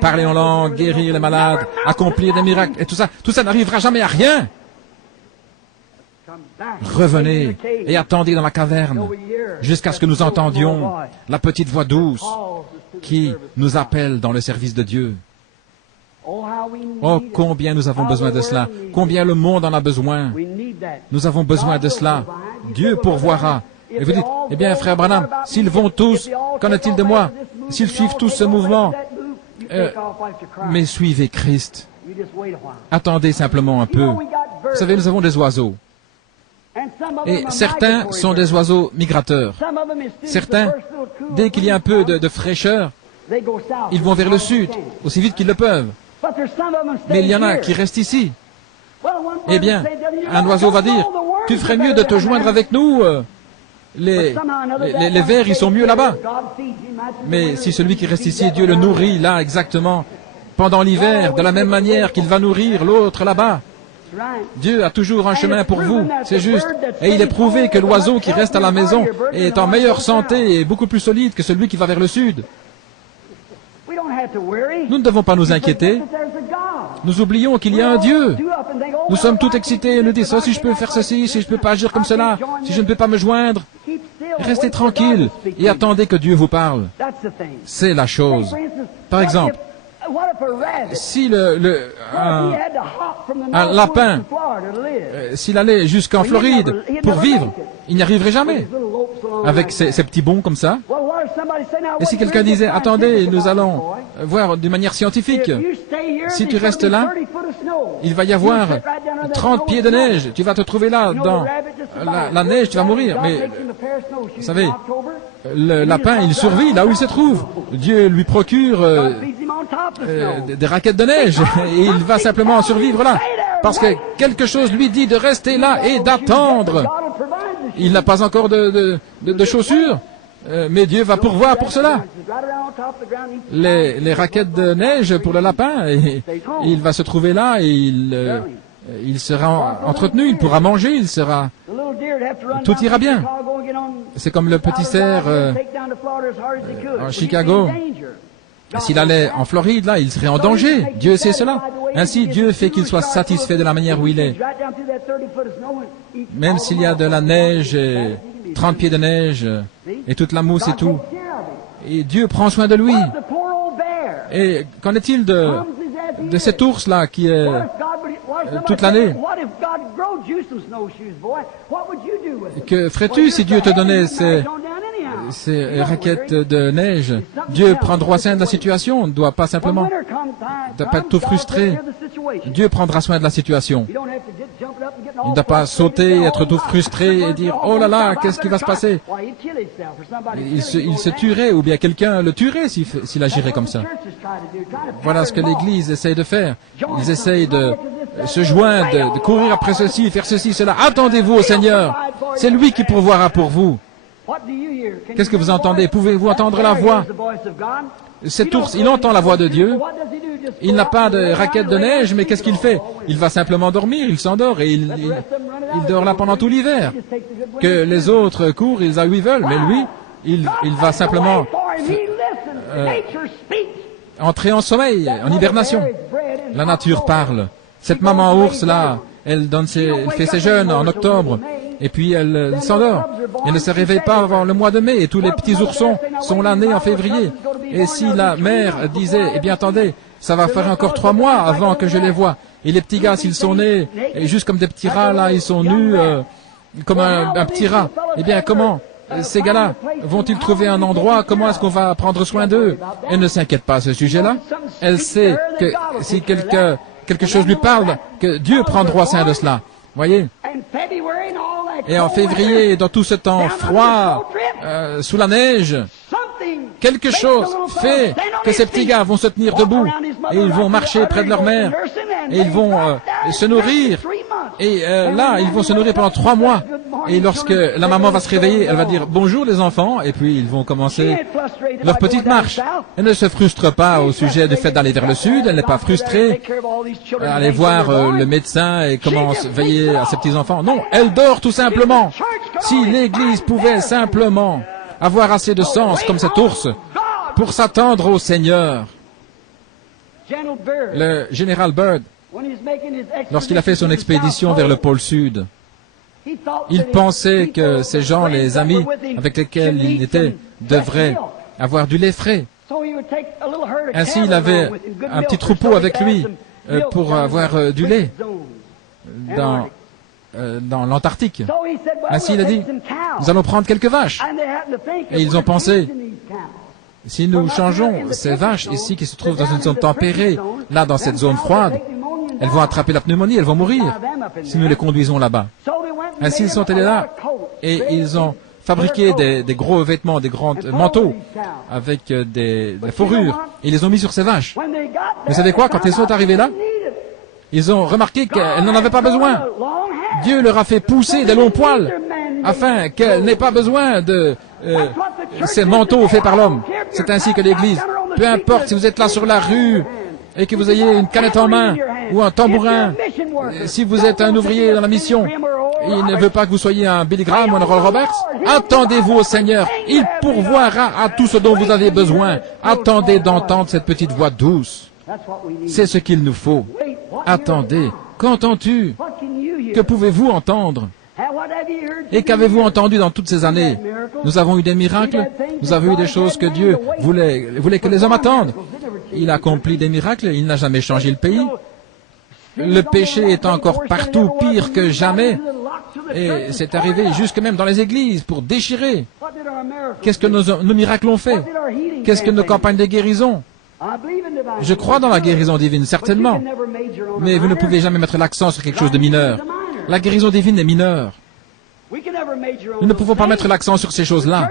parler en langue, guérir les malades, accomplir des miracles, et tout ça n'arrivera jamais à rien. Revenez et attendez dans la caverne jusqu'à ce que nous entendions la petite voix douce qui nous appelle dans le service de Dieu. Oh, combien nous avons besoin de cela, combien le monde en a besoin. Nous avons besoin de cela. Dieu pourvoira. Et vous dites, eh bien, frère Branham, s'ils vont tous, qu'en est-il de moi? S'ils suivent tous ce mouvement, mais suivez Christ. Attendez simplement un peu. Vous savez, nous avons des oiseaux. Et certains sont des oiseaux migrateurs. Certains, dès qu'il y a un peu de fraîcheur, ils vont vers le sud, aussi vite qu'ils le peuvent. Mais il y en a qui restent ici. Eh bien, un oiseau va dire, tu ferais mieux de te joindre avec nous. Les vers, ils sont mieux là-bas. Mais si celui qui reste ici, Dieu le nourrit là exactement, pendant l'hiver, de la même manière qu'il va nourrir l'autre là-bas. Dieu a toujours un chemin pour vous, c'est juste. Et il est prouvé que l'oiseau qui reste à la maison est en meilleure santé et beaucoup plus solide que celui qui va vers le sud. Nous ne devons pas nous inquiéter. Nous oublions qu'il y a un Dieu. Nous sommes tout excités et nous disons, si je peux faire ceci, si je ne peux pas agir comme cela, si je ne peux pas me joindre, restez tranquille et attendez que Dieu vous parle. C'est la chose. Par exemple, si un lapin, s'il allait jusqu'en Floride pour vivre, il n'y arriverait jamais avec ces petits bonds comme ça. Et si quelqu'un disait, attendez, nous allons voir d'une manière scientifique, si tu restes là, il va y avoir 30 pieds de neige, tu vas te trouver là, dans la neige, tu vas mourir. Mais, vous savez, le lapin, il survit là où il se trouve. Dieu lui procure des raquettes de neige et il va simplement survivre là. Parce que quelque chose lui dit de rester là et d'attendre. Il n'a pas encore de chaussures, mais Dieu va pourvoir pour cela. Les raquettes de neige pour le lapin, et il va se trouver là et il sera entretenu, il pourra manger, tout ira bien. C'est comme le petit cerf en Chicago. S'il allait en Floride, là, il serait en danger. Dieu sait cela. Ainsi, Dieu fait qu'il soit satisfait de la manière où il est. Même s'il y a de la neige, 30 pieds de neige, et toute la mousse et tout. Et Dieu prend soin de lui. Et qu'en est-il de cet ours-là qui est toute l'année? Que ferais-tu si Dieu te donnait ces raquettes de neige? Dieu prendra soin de la situation. On ne doit pas simplement pas être tout frustré. Dieu prendra soin de la situation. Il ne doit pas sauter, être tout frustré et dire, oh là là, qu'est-ce qui va se passer? Il se tuerait, ou bien quelqu'un le tuerait s'il agirait comme ça. Voilà ce que l'Église essaye de faire. Ils essayent de se joindre, de courir après ceci, faire ceci, cela. Attendez-vous au Seigneur. C'est lui qui pourvoira pour vous. Qu'est-ce que vous entendez? Pouvez-vous entendre la voix? Cet ours, il entend la voix de Dieu. Il n'a pas de raquette de neige, mais qu'est-ce qu'il fait? Il va simplement dormir, il s'endort et il dort là pendant tout l'hiver. Que les autres courent, ils a où ils veulent, mais lui, il va simplement entrer en sommeil, en hibernation. La nature parle. Cette maman ours là, elle fait ses jeûnes en octobre. Et puis elle s'endort. Elle ne se réveille pas avant le mois de mai. Et tous les petits oursons sont là nés en février. Et si la mère disait, eh bien attendez, ça va faire encore 3 mois avant que je les voie. Et les petits gars, s'ils sont nés, et juste comme des petits rats là, ils sont nus comme un petit rat. Eh bien comment ces gars-là vont-ils trouver un endroit? Comment est-ce qu'on va prendre soin d'eux? Elle ne s'inquiète pas à ce sujet-là. Elle sait que si quelque chose lui parle, que Dieu prendra soin de cela. Voyez? Et en février, dans tout ce temps froid, sous la neige, quelque chose fait que ces petits gars vont se tenir debout et ils vont marcher près de leur mère et ils vont se nourrir. Et là, ils vont se nourrir pendant 3 mois. Et lorsque la maman va se réveiller, elle va dire bonjour les enfants, et puis ils vont commencer leur petite marche. Elle ne se frustre pas au sujet du fait d'aller vers le sud, elle n'est pas frustrée à aller voir le médecin et comment veiller à ses petits enfants. Non, elle dort tout simplement. Si l'Église pouvait simplement avoir assez de sens comme cet ours pour s'attendre au Seigneur. Le général Byrd, lorsqu'il a fait son expédition vers le pôle Sud, il pensait que ces gens, les amis avec lesquels il était, devraient avoir du lait frais. Ainsi, il avait un petit troupeau avec lui pour avoir du lait dans l'Antarctique. Ainsi, il a dit, nous allons prendre quelques vaches. Et ils ont pensé, si nous changeons ces vaches ici qui se trouvent dans une zone tempérée, là dans cette zone froide, elles vont attraper la pneumonie, elles vont mourir si nous les conduisons là-bas. Ainsi, ils sont allés là et ils ont fabriqué des gros vêtements, des grands manteaux avec des fourrures. Et ils les ont mis sur ces vaches. Vous savez quoi? Quand ils sont arrivés là, ils ont remarqué qu'elles n'en avaient pas besoin. Dieu leur a fait pousser des longs poils afin qu'elles n'aient pas besoin de ces manteaux faits par l'homme. C'est ainsi que l'Église, peu importe si vous êtes là sur la rue et que vous ayez une canette en main ou un tambourin, si vous êtes un ouvrier dans la mission Il ne veut pas que vous soyez un Billy Graham ou un Oral Roberts. Attendez-vous au Seigneur. Il pourvoira à tout ce dont vous avez besoin. Attendez d'entendre cette petite voix douce. C'est ce qu'il nous faut. Attendez. Qu'entends-tu? Que pouvez-vous entendre? Et qu'avez-vous entendu dans toutes ces années? Nous avons eu des miracles. Nous avons eu des choses que Dieu voulait que les hommes attendent. Il a accompli des miracles. Il n'a jamais changé le pays. Le péché est encore partout, pire que jamais. Et c'est arrivé jusque même dans les églises pour déchirer. Qu'est-ce que nos miracles ont fait? Qu'est-ce que nos campagnes de guérison? Je crois dans la guérison divine, certainement. Mais vous ne pouvez jamais mettre l'accent sur quelque chose de mineur. La guérison divine est mineure. Nous ne pouvons pas mettre l'accent sur ces choses-là.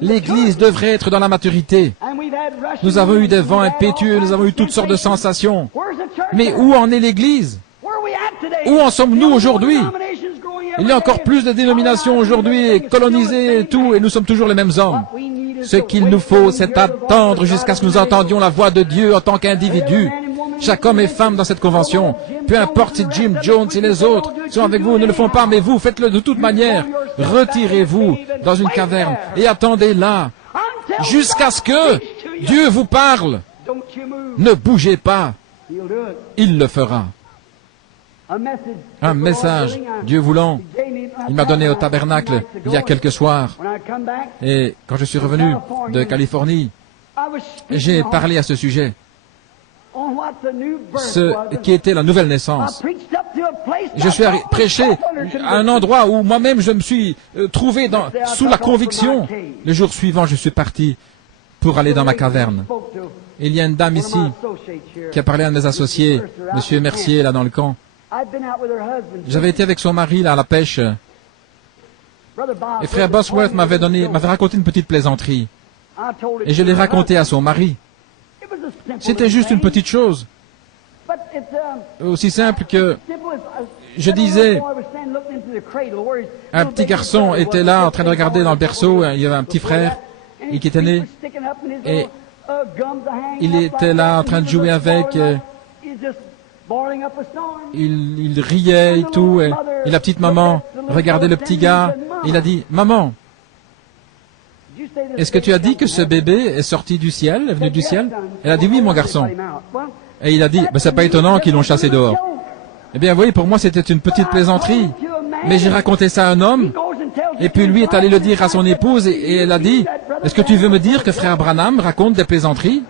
L'Église devrait être dans la maturité. Nous avons eu des vents impétueux, nous avons eu toutes sortes de sensations. Mais où en est l'Église? Où en sommes-nous aujourd'hui? Il y a encore plus de dénominations aujourd'hui, colonisées et tout, et nous sommes toujours les mêmes hommes. Ce qu'il nous faut, c'est attendre jusqu'à ce que nous entendions la voix de Dieu en tant qu'individu. Chaque homme et femme dans cette convention, peu importe si Jim Jones et les autres sont avec vous, ne le font pas, mais vous, faites-le de toute manière. Retirez-vous dans une caverne et attendez là, jusqu'à ce que Dieu vous parle. Ne bougez pas. Il le fera. Un message, Dieu voulant, il m'a donné au tabernacle il y a quelques soirs. Et quand je suis revenu de Californie, j'ai parlé à ce sujet. Ce qui était la nouvelle naissance. Je suis prêché à un endroit où moi-même je me suis trouvé sous la conviction. Le jour suivant, je suis parti pour aller dans ma caverne. Il y a une dame ici qui a parlé à un de mes associés, Monsieur Mercier, là dans le camp. J'avais été avec son mari là à la pêche. Et frère Bosworth m'avait raconté une petite plaisanterie. Et je l'ai raconté à son mari. C'était juste une petite chose. Aussi simple que je disais, un petit garçon était là en train de regarder dans le berceau, il y avait un petit frère qui était né, et il était là en train de jouer avec, il riait et tout, et la petite maman regardait le petit gars, et il a dit, « Maman, est-ce que tu as dit que ce bébé est sorti du ciel, est venu du ciel ?» Elle a dit, « Oui, mon garçon. » Et il a dit, « C'est pas étonnant qu'ils l'ont chassé dehors. » Eh bien, oui, pour moi, c'était une petite plaisanterie. Mais j'ai raconté ça à un homme, et puis lui est allé le dire à son épouse, et elle a dit, « Est-ce que tu veux me dire que frère Branham raconte des plaisanteries ?»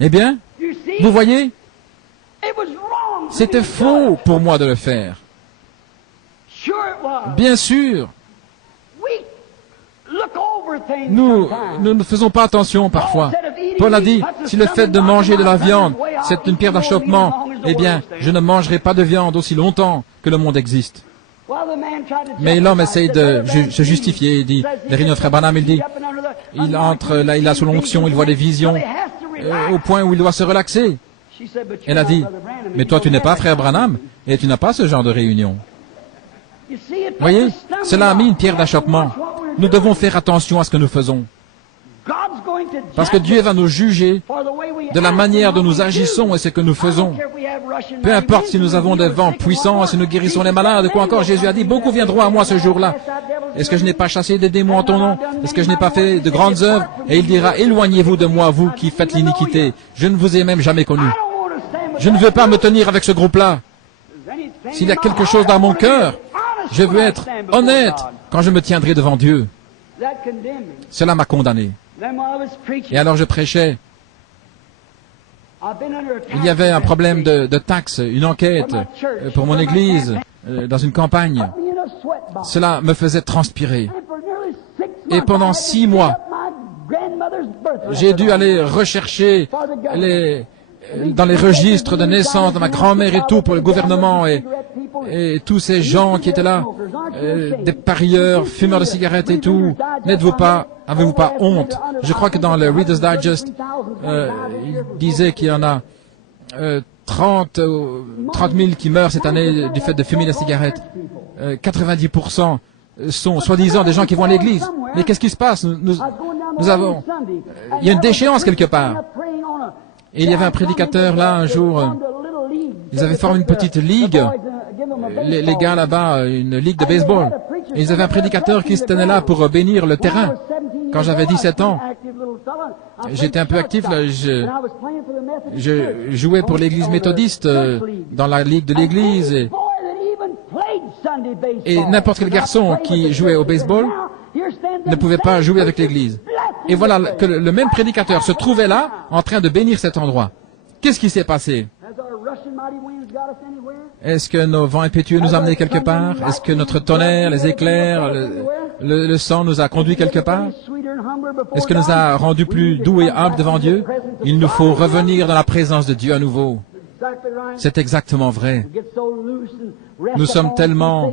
Eh bien, vous voyez, c'était faux pour moi de le faire. Bien sûr. Nous ne faisons pas attention parfois. Paul a dit, si le fait de manger de la viande, c'est une pierre d'achoppement, eh bien, je ne mangerai pas de viande aussi longtemps que le monde existe. Mais l'homme essaye de se justifier. Il dit, les réunions de frère Branham, il dit, il entre, là, il a sous l'onction, il voit des visions, au point où il doit se relaxer. Elle a dit, mais toi, tu n'es pas frère Branham, et tu n'as pas ce genre de réunion. Voyez, cela a mis une pierre d'achoppement. Nous devons faire attention à ce que nous faisons. Parce que Dieu va nous juger de la manière dont nous agissons et ce que nous faisons. Peu importe si nous avons des vents puissants, si nous guérissons les malades, quoi encore, Jésus a dit, beaucoup viendront à moi ce jour-là. Est-ce que je n'ai pas chassé des démons en ton nom? Est-ce que je n'ai pas fait de grandes œuvres? Et il dira, éloignez-vous de moi, vous qui faites l'iniquité. Je ne vous ai même jamais connu. Je ne veux pas me tenir avec ce groupe-là. S'il y a quelque chose dans mon cœur, je veux être honnête quand je me tiendrai devant Dieu. Cela m'a condamné. Et alors je prêchais. Il y avait un problème de taxes, une enquête pour mon église, dans une campagne. Cela me faisait transpirer. Et pendant 6 mois, j'ai dû aller rechercher dans les registres de naissance de ma grand-mère et tout pour le gouvernement et tous ces gens qui étaient là, des parieurs, fumeurs de cigarettes et tout. Avez-vous pas honte? Je crois que dans le Reader's Digest, il disait qu'il y en a 30 000 qui meurent cette année du fait de fumer la cigarette. 90% sont soi-disant des gens qui vont à l'église. Mais qu'est-ce qui se passe? Nous avons... Il y a une déchéance quelque part. Et il y avait un prédicateur là un jour, ils avaient formé une petite ligue les gars là-bas, une ligue de baseball. Et ils avaient un prédicateur qui se tenait là pour bénir le terrain. Quand j'avais 17 ans, j'étais un peu actif, là, je jouais pour l'église méthodiste, dans la ligue de l'église, et n'importe quel garçon qui jouait au baseball ne pouvait pas jouer avec l'église. Et voilà que le même prédicateur se trouvait là, en train de bénir cet endroit. Qu'est-ce qui s'est passé? Est-ce que nos vents impétueux nous ont amenés quelque part? Est-ce que notre tonnerre, les éclairs, le sang nous a conduits quelque part? Est-ce que nous a rendus plus doux et humbles devant Dieu? Il nous faut revenir dans la présence de Dieu à nouveau. C'est exactement vrai. Nous sommes tellement...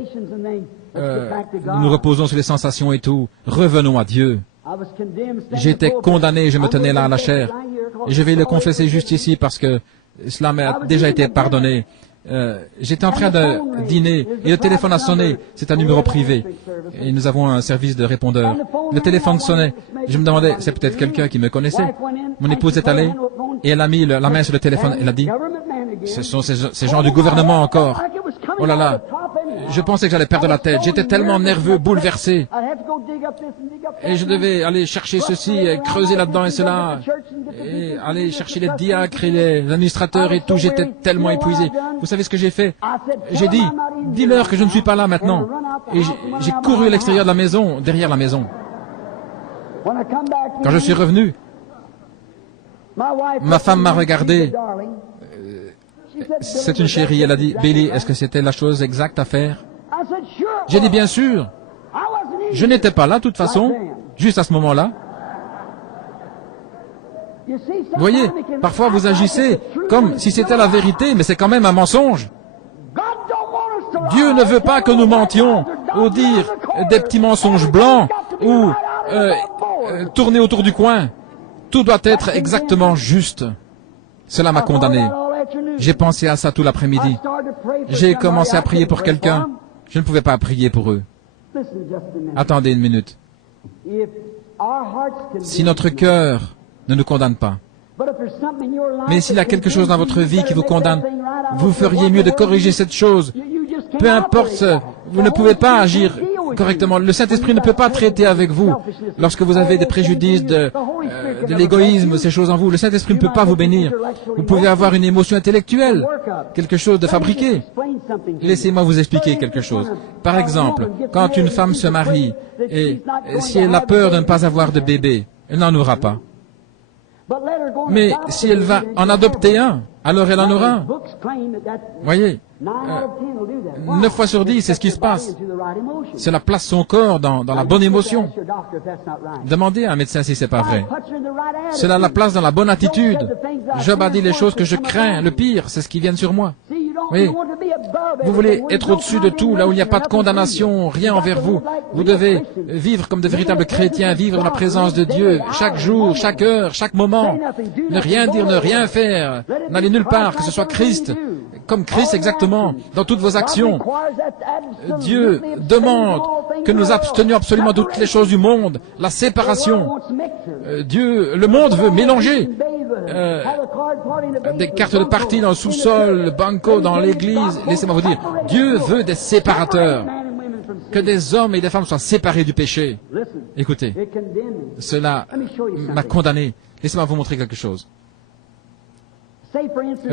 nous nous reposons sur les sensations et tout. Revenons à Dieu. J'étais condamné, je me tenais là à la chair. Et je vais le confesser juste ici parce que cela m'a déjà été pardonné. J'étais en train de dîner et le téléphone a sonné. C'est un numéro privé. Et nous avons un service de répondeur. Le téléphone sonnait. Je me demandais, c'est peut-être quelqu'un qui me connaissait. Mon épouse est allée et elle a mis la main sur le téléphone. Elle a dit, ce sont ces gens du gouvernement encore. Oh là là, je pensais que j'allais perdre la tête. J'étais tellement nerveux, bouleversé. Et je devais aller chercher ceci, et creuser là-dedans et cela, et aller chercher les diacres et les administrateurs et tout. J'étais tellement épuisé. Vous savez ce que j'ai fait? J'ai dit, dis-leur que je ne suis pas là maintenant. Et j'ai couru à l'extérieur de la maison, derrière la maison. Quand je suis revenu, ma femme m'a regardé. C'est une chérie, elle a dit, Billy, est-ce que c'était la chose exacte à faire? J'ai dit, bien sûr. Je n'étais pas là, de toute façon, juste à ce moment-là. Vous voyez, parfois vous agissez comme si c'était la vérité, mais c'est quand même un mensonge. Dieu ne veut pas que nous mentions, ou dire des petits mensonges blancs, ou tourner autour du coin. Tout doit être exactement juste. Cela m'a condamné. J'ai pensé à ça tout l'après-midi. J'ai commencé à prier pour quelqu'un. Je ne pouvais pas prier pour eux. Attendez une minute. Si notre cœur ne nous condamne pas, mais s'il y a quelque chose dans votre vie qui vous condamne, vous feriez mieux de corriger cette chose. Peu importe, vous ne pouvez pas agir correctement. Le Saint-Esprit ne peut pas traiter avec vous lorsque vous avez des préjudices de l'égoïsme, ces choses en vous. Le Saint-Esprit ne peut pas vous bénir. Vous pouvez avoir une émotion intellectuelle, quelque chose de fabriqué. Laissez-moi vous expliquer quelque chose. Par exemple, quand une femme se marie, et si elle a peur de ne pas avoir de bébé, elle n'en aura pas. Mais si elle va en adopter un, alors elle en aura un. Voyez, 9 fois sur 10, c'est ce qui se passe. Cela place son corps dans la bonne émotion. Demandez à un médecin si c'est pas vrai. Cela la place dans la bonne attitude. Job a dit les choses que je crains, le pire, c'est ce qui vient sur moi. Oui. Vous voulez être au-dessus de tout, là où il n'y a pas de condamnation, rien envers vous. Vous devez vivre comme de véritables chrétiens, vivre dans la présence de Dieu, chaque jour, chaque heure, chaque moment. Ne rien dire, ne rien faire, n'allez nulle part, que ce soit Christ, comme Christ exactement, dans toutes vos actions. Dieu demande que nous abstenions absolument de toutes les choses du monde, la séparation. Le monde veut mélanger des cartes de parti dans le sous-sol, le banco dans l'église. Laissez-moi vous dire, Dieu veut des séparateurs, que des hommes et des femmes soient séparés du péché. Écoutez, cela m'a condamné. Laissez-moi vous montrer quelque chose.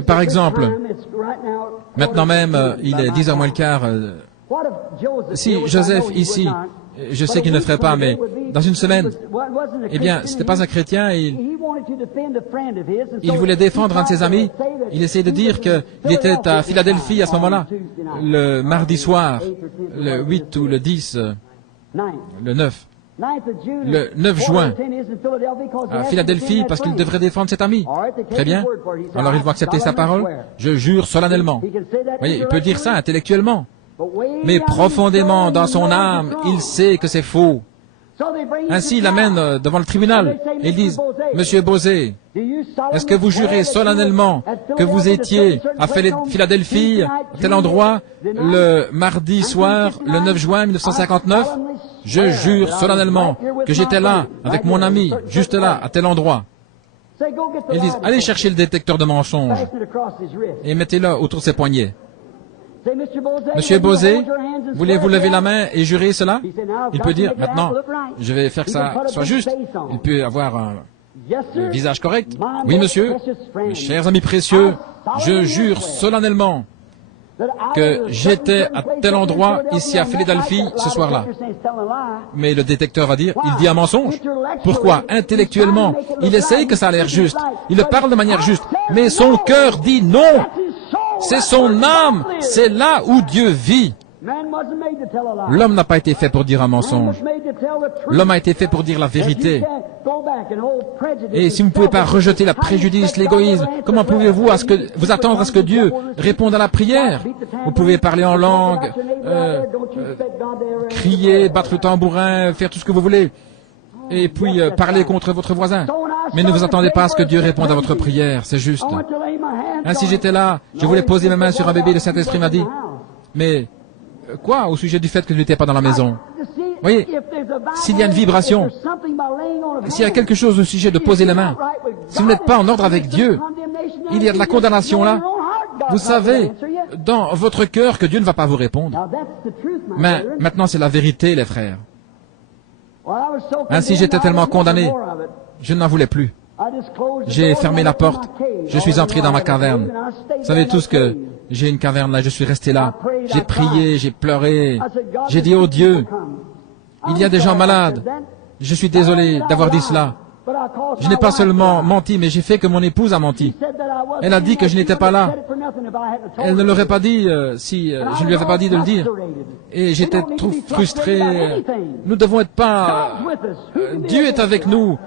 Par exemple, maintenant même, il est 10h moins le quart. Si Joseph ici, je sais qu'il ne le ferait pas, mais dans une semaine, eh bien, c'était pas un chrétien, et il voulait défendre un de ses amis. Il essayait de dire qu'il était à Philadelphie à ce moment-là, le mardi soir, le 8 ou le 10, le 9. Le 9 juin, à Philadelphie, parce qu'il devrait défendre cet ami. Très bien. Alors ils vont accepter sa parole. Je jure solennellement. Vous voyez, il peut dire ça intellectuellement. Mais profondément dans son âme, il sait que c'est faux. Ainsi, ils l'amènent devant le tribunal. Et ils disent, Monsieur Bosé, est-ce que vous jurez solennellement que vous étiez à Philadelphie, à tel endroit, le mardi soir, le 9 juin 1959? Je jure solennellement que j'étais là, avec mon ami, juste là, à tel endroit. Ils disent, allez chercher le détecteur de mensonges et mettez-le autour de ses poignets. Monsieur Bosé, voulez-vous lever la main et jurer cela? Il peut dire, maintenant, je vais faire que ça soit juste. Il peut avoir un visage correct. Oui, monsieur, mes chers amis précieux, je jure solennellement que j'étais à tel endroit, ici à Philadelphie, ce soir-là. Mais le détecteur va dire, il dit un mensonge. Pourquoi? Intellectuellement, il essaye que ça a l'air juste. Il le parle de manière juste. Mais son cœur dit non. C'est son âme. C'est là où Dieu vit. L'homme n'a pas été fait pour dire un mensonge. L'homme a été fait pour dire la vérité. Et si vous ne pouvez pas rejeter le préjudice, l'égoïsme, comment pouvez-vous vous attendre à ce que Dieu réponde à la prière? Vous pouvez parler en langue, crier, battre le tambourin, faire tout ce que vous voulez, et puis parler contre votre voisin. Mais ne vous attendez pas à ce que Dieu réponde à votre prière, c'est juste. Ainsi j'étais là, je voulais poser mes mains sur un bébé, le Saint-Esprit m'a dit, mais quoi au sujet du fait que je n'étais pas dans la maison? Voyez, s'il y a une vibration, s'il y a quelque chose au sujet de poser les mains, si vous n'êtes pas en ordre avec Dieu, il y a de la condamnation là. Vous savez, dans votre cœur, que Dieu ne va pas vous répondre. Mais maintenant, c'est la vérité, les frères. Ainsi, j'étais tellement condamné, je n'en voulais plus. J'ai fermé la porte, je suis entré dans ma caverne. Vous savez tous que j'ai une caverne là, je suis resté là. J'ai prié, j'ai pleuré. J'ai dit, oh Dieu, il y a des gens malades. Je suis désolé d'avoir dit cela. Je n'ai pas seulement menti, mais j'ai fait que mon épouse a menti. Elle a dit que je n'étais pas là. Elle ne l'aurait pas dit si je ne lui avais pas dit de le dire. Et j'étais trop frustré. Nous devons être pas... Dieu est avec nous.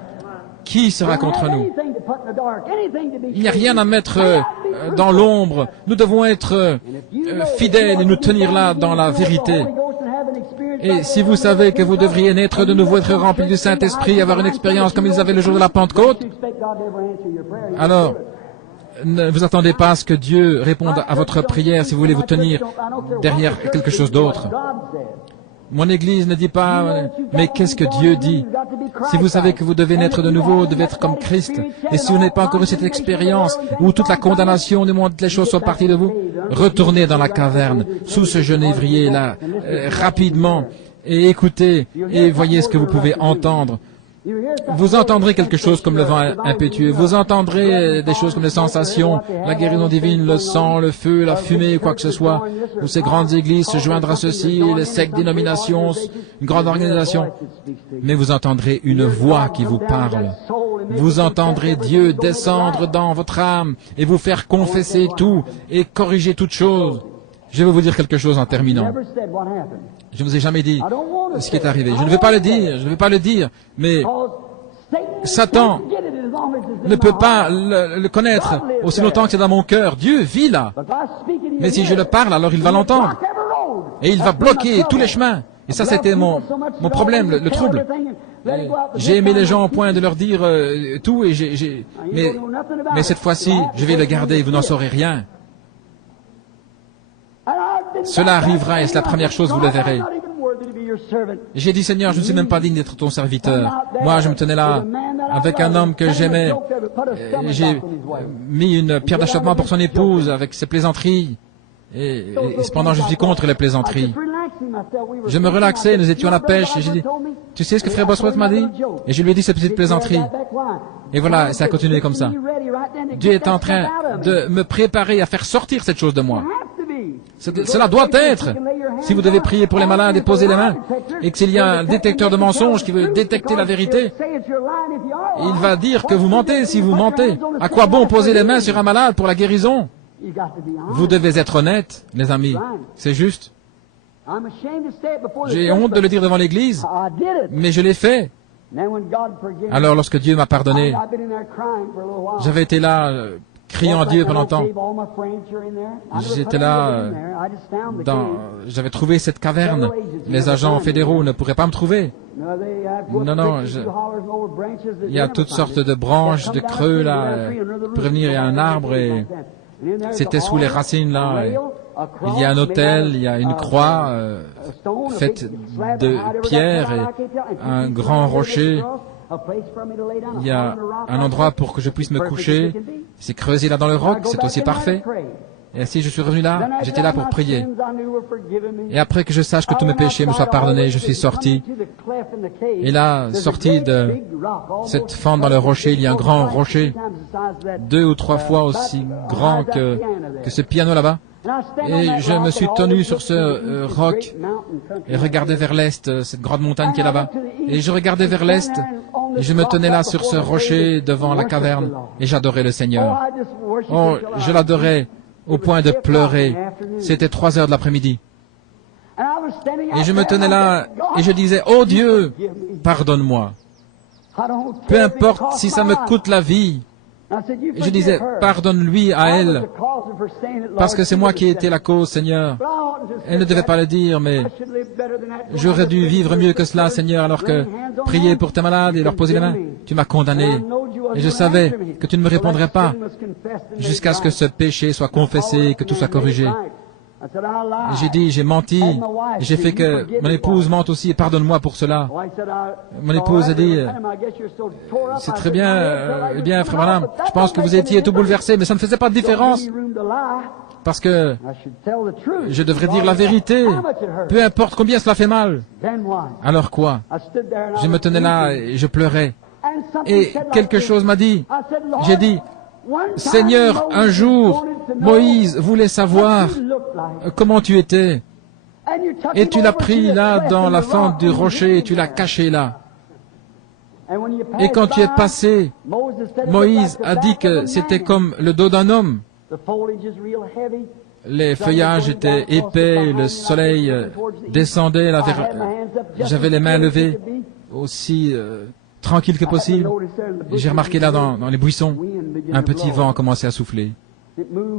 Qui sera contre nous? Il n'y a rien à mettre dans l'ombre. Nous devons être fidèles et nous tenir là dans la vérité. Et si vous savez que vous devriez naître de nouveau, être rempli du Saint-Esprit, avoir une expérience comme ils avaient le jour de la Pentecôte, alors ne vous attendez pas à ce que Dieu réponde à votre prière si vous voulez vous tenir derrière quelque chose d'autre. Mon Église ne dit pas, mais qu'est-ce que Dieu dit? Si vous savez que vous devez naître de nouveau, vous devez être comme Christ, et si vous n'avez pas encore eu cette expérience où toute la condamnation du monde, toutes les choses sont parties de vous, retournez dans la caverne, sous ce genévrier-là, rapidement, et écoutez, et voyez ce que vous pouvez entendre. Vous entendrez quelque chose comme le vent impétueux, vous entendrez des choses comme les sensations, la guérison divine, le sang, le feu, la fumée, quoi que ce soit, ou ces grandes églises se joindre à ceci, les sectes, dénominations, une grande organisation. Mais vous entendrez une voix qui vous parle. Vous entendrez Dieu descendre dans votre âme et vous faire confesser tout et corriger toutes choses. Je vais vous dire quelque chose en terminant. Je ne vous ai jamais dit ce qui est arrivé. Je ne vais pas le dire, mais Satan ne peut pas le connaître aussi longtemps que c'est dans mon cœur. Dieu vit là. Mais si je le parle, alors il va l'entendre. Et il va bloquer tous les chemins. Et ça, c'était mon problème, le trouble. J'ai aimé les gens au point de leur dire tout, mais cette fois-ci, je vais le garder, vous n'en saurez rien. Cela arrivera et c'est la première chose, vous le verrez. J'ai dit, Seigneur, je ne suis même pas digne d'être ton serviteur. Moi, je me tenais là avec un homme que j'aimais. J'ai mis une pierre d'achoppement pour son épouse avec ses plaisanteries. Et cependant, je suis contre les plaisanteries. Je me relaxais, nous étions à la pêche. Et j'ai dit, tu sais ce que Frère Bosworth m'a dit? Et je lui ai dit ces petites plaisanteries. Et voilà, ça a continué comme ça. Dieu est en train de me préparer à faire sortir cette chose de moi. Cela doit être. Si vous devez prier pour les malades et poser les mains, et que s'il y a un détecteur de mensonges qui veut détecter la vérité, il va dire que vous mentez si vous mentez. À quoi bon poser les mains sur un malade pour la guérison? Vous devez être honnête, les amis. C'est juste. J'ai honte de le dire devant l'Église, mais je l'ai fait. Alors, lorsque Dieu m'a pardonné, j'avais été là, criant à Dieu pendant longtemps. J'étais là, j'avais trouvé cette caverne. Les agents fédéraux ne pourraient pas me trouver. Non, il y a toutes sortes de branches, de creux là, pour venir, il y a un arbre et c'était sous les racines là. Il y a un autel, il y a une croix faite de pierre et un grand rocher. Il y a un endroit pour que je puisse me coucher. C'est creusé là dans le roc, c'est aussi parfait. Et si je suis revenu là, j'étais là pour prier. Et après que je sache que tous mes péchés me soient pardonnés, je suis sorti. Et là, sorti de cette fente dans le rocher, il y a un grand rocher, 2 ou 3 fois aussi grand que ce piano là-bas. Et je me suis tenu sur ce roc et regardais vers l'est, cette grande montagne qui est là-bas. Et je regardais vers l'est et je me tenais là sur ce rocher devant la caverne et j'adorais le Seigneur. Oh, je l'adorais au point de pleurer. C'était 3 heures de l'après-midi. Et je me tenais là et je disais, « Oh Dieu, pardonne-moi. Peu importe si ça me coûte la vie. » Et je disais, pardonne-lui à elle, parce que c'est moi qui ai été la cause, Seigneur. Elle ne devait pas le dire, mais j'aurais dû vivre mieux que cela, Seigneur, alors que prier pour tes malades et leur poser les mains, tu m'as condamné. Et je savais que tu ne me répondrais pas jusqu'à ce que ce péché soit confessé et que tout soit corrigé. J'ai dit, j'ai menti, et j'ai fait que mon épouse mente aussi, et pardonne-moi pour cela. Mon épouse a dit, c'est très bien, eh bien, frère Branham, je pense que vous étiez tout bouleversé, mais ça ne faisait pas de différence, parce que je devrais dire la vérité, peu importe combien cela fait mal. Alors quoi? Je me tenais là et je pleurais, et quelque chose m'a dit, j'ai dit, Seigneur, un jour, Moïse voulait savoir comment tu étais. Et tu l'as pris là dans la fente du rocher et tu l'as caché là. Et quand tu es passé, Moïse a dit que c'était comme le dos d'un homme. Les feuillages étaient épais, le soleil descendait là vers... J'avais les mains levées, aussi tranquille que possible. J'ai remarqué là dans les buissons, un petit vent a commencé à souffler.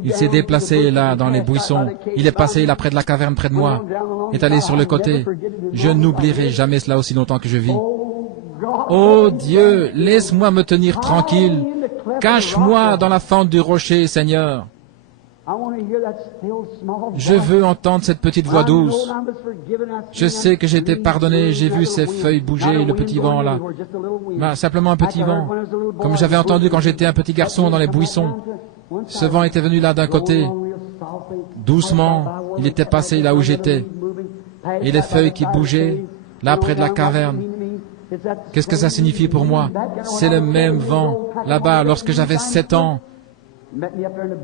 Il s'est déplacé là dans les buissons. Il est passé là près de la caverne près de moi. Il est allé sur le côté. Je n'oublierai jamais cela aussi longtemps que je vis. Oh Dieu, laisse-moi me tenir tranquille. Cache-moi dans la fente du rocher, Seigneur. Je veux entendre cette petite voix douce. Je sais que j'ai été pardonné, j'ai vu ces feuilles bouger, le petit vent là. Simplement un petit vent, comme j'avais entendu quand j'étais un petit garçon dans les buissons. Ce vent était venu là d'un côté, doucement, il était passé là où j'étais. Et les feuilles qui bougeaient, là près de la caverne. Qu'est-ce que ça signifie pour moi? C'est le même vent, là-bas, lorsque j'avais 7 ans,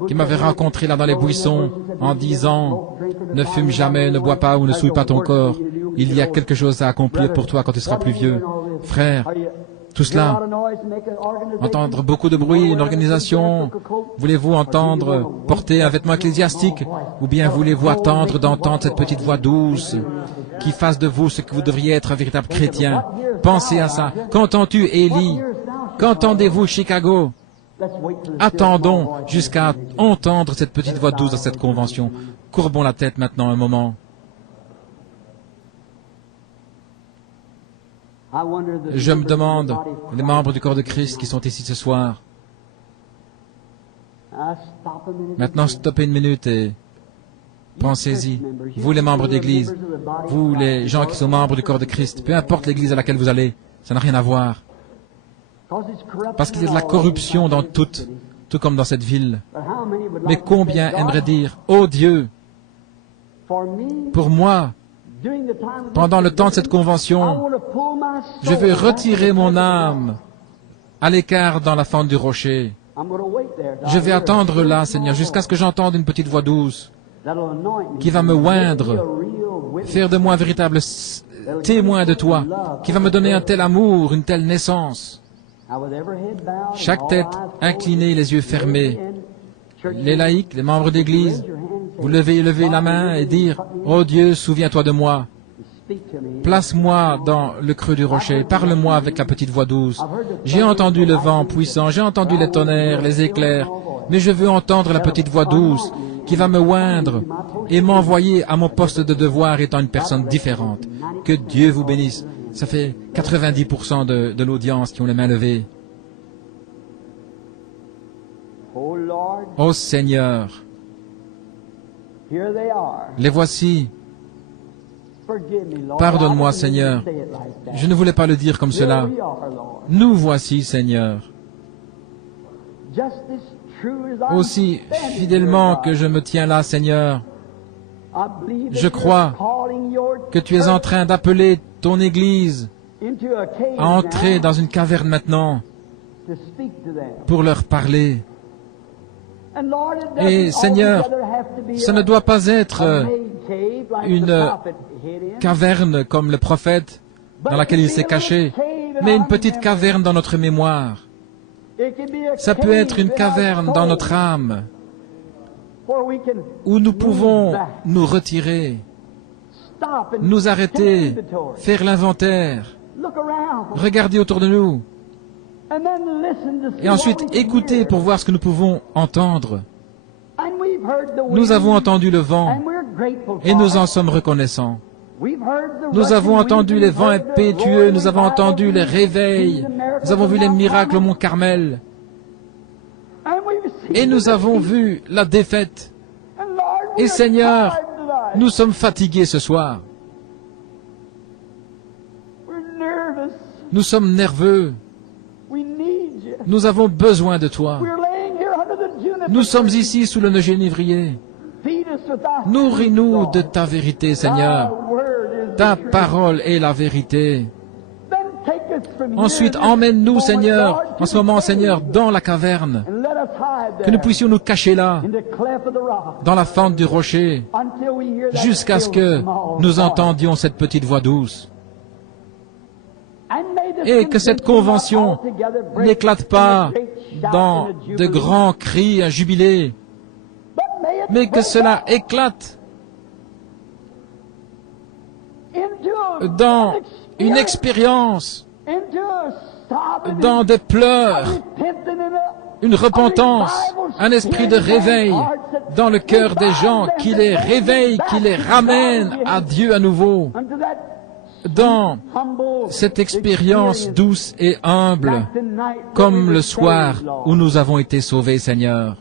qui m'avait rencontré là dans les buissons en disant « Ne fume jamais, ne bois pas ou ne souille pas ton corps. Il y a quelque chose à accomplir pour toi quand tu seras plus vieux. » Frère, tout cela, entendre beaucoup de bruit, une organisation, voulez-vous entendre porter un vêtement ecclésiastique ou bien voulez-vous attendre d'entendre cette petite voix douce qui fasse de vous ce que vous devriez être un véritable chrétien? Pensez à ça. Qu'entends-tu, Élie? Qu'entendez-vous, Chicago? Attendons jusqu'à entendre cette petite voix douce dans cette convention. Courbons la tête maintenant un moment. Je me demande, les membres du corps de Christ qui sont ici ce soir, maintenant stoppez une minute et pensez-y. Vous les membres d'église, vous les gens qui sont membres du corps de Christ, peu importe l'église à laquelle vous allez, ça n'a rien à voir. Parce qu'il y a de la corruption dans tout comme dans cette ville. Mais combien aimeraient dire, « Oh Dieu, pour moi, pendant le temps de cette convention, je vais retirer mon âme à l'écart dans la fente du rocher. Je vais attendre là, Seigneur, jusqu'à ce que j'entende une petite voix douce qui va me oindre, faire de moi un véritable témoin de toi, qui va me donner un tel amour, une telle naissance. » Chaque tête inclinée, les yeux fermés. Les laïcs, les membres d'église, vous levez la main et dire, « Oh Dieu, souviens-toi de moi. Place-moi dans le creux du rocher. Parle-moi avec la petite voix douce. J'ai entendu le vent puissant, j'ai entendu les tonnerres, les éclairs, mais je veux entendre la petite voix douce qui va me oindre et m'envoyer à mon poste de devoir étant une personne différente. Que Dieu vous bénisse. » Ça fait 90% de l'audience qui ont les mains levées. Ô Seigneur, les voici. Pardonne-moi, Seigneur. Je ne voulais pas le dire comme cela. Nous voici, Seigneur. Aussi fidèlement que je me tiens là, Seigneur, je crois que tu es en train d'appeler ton Église à entrer dans une caverne maintenant pour leur parler. Et Seigneur, ça ne doit pas être une caverne comme le prophète dans laquelle il s'est caché, mais une petite caverne dans notre mémoire. Ça peut être une caverne dans notre âme où nous pouvons nous retirer, nous arrêter, faire l'inventaire, regarder autour de nous et ensuite écouter pour voir ce que nous pouvons entendre. Nous avons entendu le vent et nous en sommes reconnaissants. Nous avons entendu les vents impétueux, nous avons entendu les réveils, nous avons vu les miracles au mont Carmel et nous avons vu la défaite. Et Seigneur, nous sommes fatigués ce soir. Nous sommes nerveux. Nous avons besoin de toi. Nous sommes ici sous le genévrier. Nourris-nous de ta vérité, Seigneur. Ta parole est la vérité. Ensuite, emmène-nous, Seigneur, en ce moment, Seigneur, dans la caverne, que nous puissions nous cacher là, dans la fente du rocher, jusqu'à ce que nous entendions cette petite voix douce. Et que cette convention n'éclate pas dans de grands cris, un jubilé, mais que cela éclate dans une expérience, dans des pleurs, une repentance, un esprit de réveil dans le cœur des gens qui les réveille, qui les ramène à Dieu à nouveau, dans cette expérience douce et humble, comme le soir où nous avons été sauvés, Seigneur.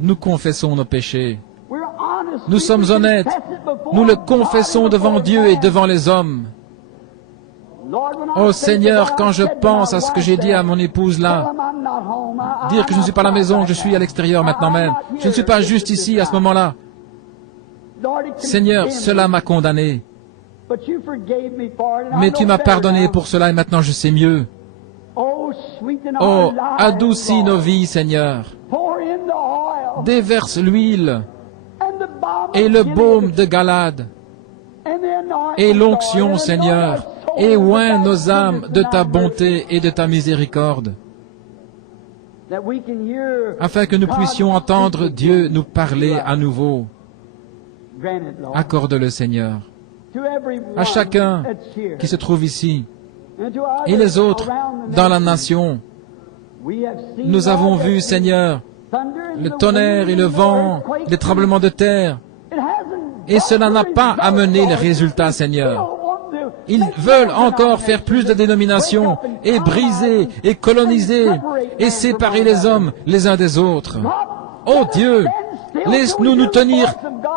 Nous confessons nos péchés. Nous sommes honnêtes. Nous le confessons devant Dieu et devant les hommes. Oh Seigneur, quand je pense à ce que j'ai dit à mon épouse là, dire que je ne suis pas à la maison, que je suis à l'extérieur maintenant même, je ne suis pas juste ici à ce moment-là. Seigneur, cela m'a condamné. Mais tu m'as pardonné pour cela et maintenant je sais mieux. Oh, adoucis nos vies, Seigneur. Déverse l'huile et le baume de Galade et l'onction, Seigneur, et oins nos âmes de ta bonté et de ta miséricorde, afin que nous puissions entendre Dieu nous parler à nouveau. Accorde-le, Seigneur, à chacun qui se trouve ici et les autres dans la nation. Nous avons vu, Seigneur, le tonnerre et le vent, les tremblements de terre, et cela n'a pas amené les résultats, Seigneur. Ils veulent encore faire plus de dénominations et briser et coloniser et séparer les hommes les uns des autres. Oh Dieu, laisse-nous nous tenir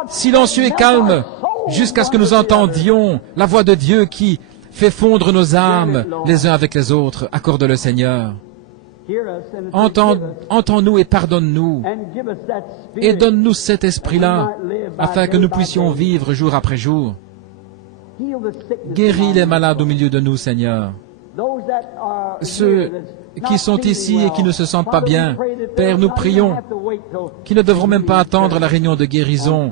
silencieux et calmes jusqu'à ce que nous entendions la voix de Dieu qui fait fondre nos âmes les uns avec les autres. Accorde-le, Seigneur. Entends-nous et pardonne-nous et donne-nous cet esprit-là afin que nous puissions vivre jour après jour. Guéris les malades au milieu de nous, Seigneur. Ceux qui sont ici et qui ne se sentent pas bien, Père, nous prions qu'ils ne devront même pas attendre la réunion de guérison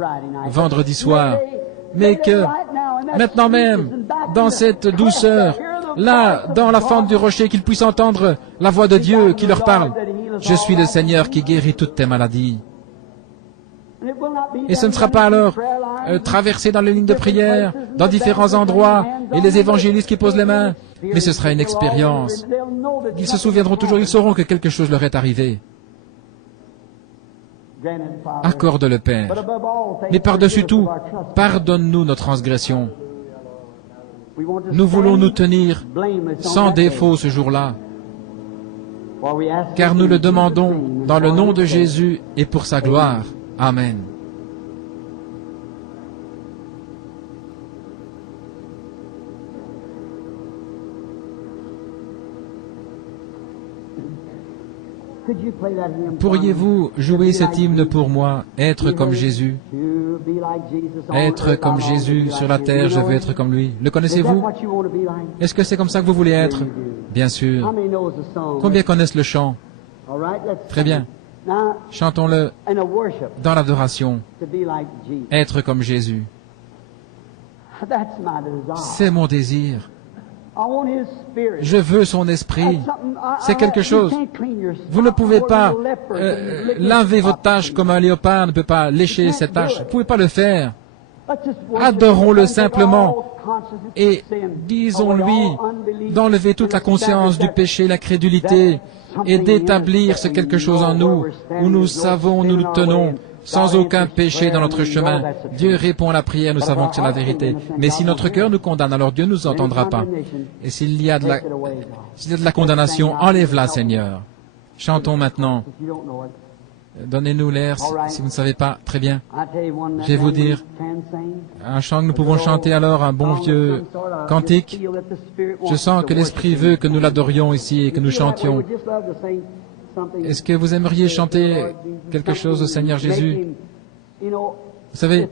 vendredi soir, mais que maintenant même, dans cette douceur, là, dans la fente du rocher, qu'ils puissent entendre la voix de Dieu qui leur parle. Je suis le Seigneur qui guérit toutes tes maladies. Et ce ne sera pas alors traverser dans les lignes de prière, dans différents endroits, et les évangélistes qui posent les mains, mais ce sera une expérience. Ils se souviendront toujours, ils sauront que quelque chose leur est arrivé. Accorde le Père. Mais par-dessus tout, pardonne-nous nos transgressions. Nous voulons nous tenir sans défaut ce jour-là, car nous le demandons dans le nom de Jésus et pour sa gloire. Amen. Pourriez-vous jouer cet hymne pour moi, être comme Jésus? Être comme Jésus sur la terre, je veux être comme lui. Le connaissez-vous? Est-ce que c'est comme ça que vous voulez être? Bien sûr. Combien connaissent le chant? Très bien. Chantons-le dans l'adoration. Être comme Jésus. C'est mon désir. Je veux son esprit. C'est quelque chose. Vous ne pouvez pas laver votre tache comme un léopard ne peut pas lécher cette tache. Vous ne pouvez pas le faire. Adorons-le simplement et disons-lui d'enlever toute la conscience du péché, la crédulité et d'établir ce quelque chose en nous où nous savons, nous le tenons sans aucun péché dans notre chemin. Dieu répond à la prière, nous savons que c'est la vérité. Mais si notre cœur nous condamne, alors Dieu ne nous entendra pas. Et s'il y a de la condamnation, enlève-la, Seigneur. Chantons maintenant. Donnez-nous l'air si vous ne savez pas. Très bien. Je vais vous dire un chant que nous pouvons chanter alors, un bon vieux cantique. Je sens que l'Esprit veut que nous l'adorions ici et que nous chantions. Est-ce que vous aimeriez chanter quelque chose au Seigneur Jésus? Vous savez,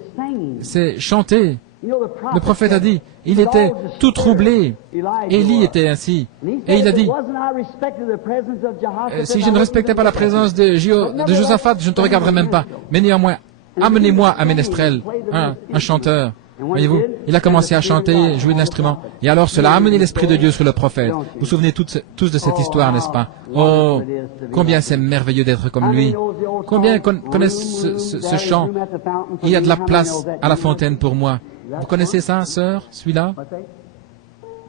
c'est chanter. Le prophète a dit, il était tout troublé. Élie était ainsi. Et il a dit, si je ne respectais pas la présence de Josaphat, je ne te regarderais même pas. Mais néanmoins, amenez-moi un ménestrel, un chanteur. Voyez-vous, il a commencé à chanter, jouer de l'instrument. Et alors cela a amené l'Esprit de Dieu sur le prophète. Vous vous souvenez tous de cette histoire, n'est-ce pas? Oh, combien c'est merveilleux d'être comme lui. Combien connaissent ce chant? Il y a de la place à la fontaine pour moi. Vous connaissez ça, sœur, celui-là?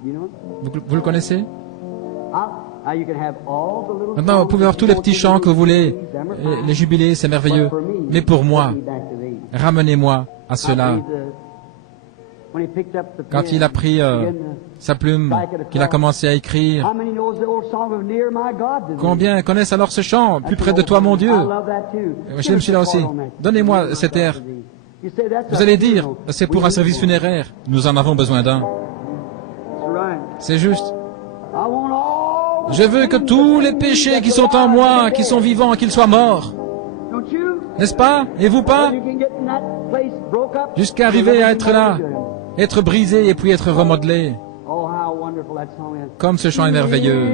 Vous le connaissez? Maintenant, vous pouvez avoir tous les petits chants que vous voulez, les jubilés, c'est merveilleux. Mais pour moi, ramenez-moi à cela. Quand il a pris sa plume, qu'il a commencé à écrire, combien connaissent alors ce chant, plus près de toi, mon Dieu? J'aime celui-là aussi. Donnez-moi cet air. Vous allez dire, c'est pour un service funéraire. Nous en avons besoin d'un. C'est juste. Je veux que tous les péchés qui sont en moi, qui sont vivants, qu'ils soient morts. N'est-ce pas? Et vous pas? Jusqu'à arriver à être là, être brisé et puis être remodelé. Comme ce chant est merveilleux.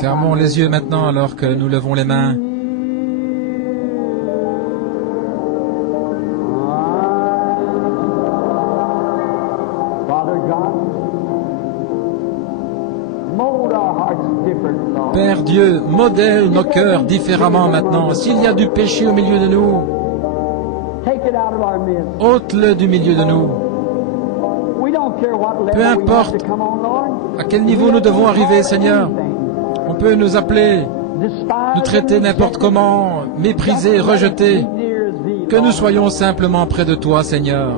Fermons les yeux maintenant alors que nous levons les mains. Père Dieu, modèle nos cœurs différemment maintenant. S'il y a du péché au milieu de nous, ôte-le du milieu de nous. Peu importe à quel niveau nous devons arriver, Seigneur. On peut nous appeler, nous traiter n'importe comment, mépriser, rejeter. Que nous soyons simplement près de toi, Seigneur.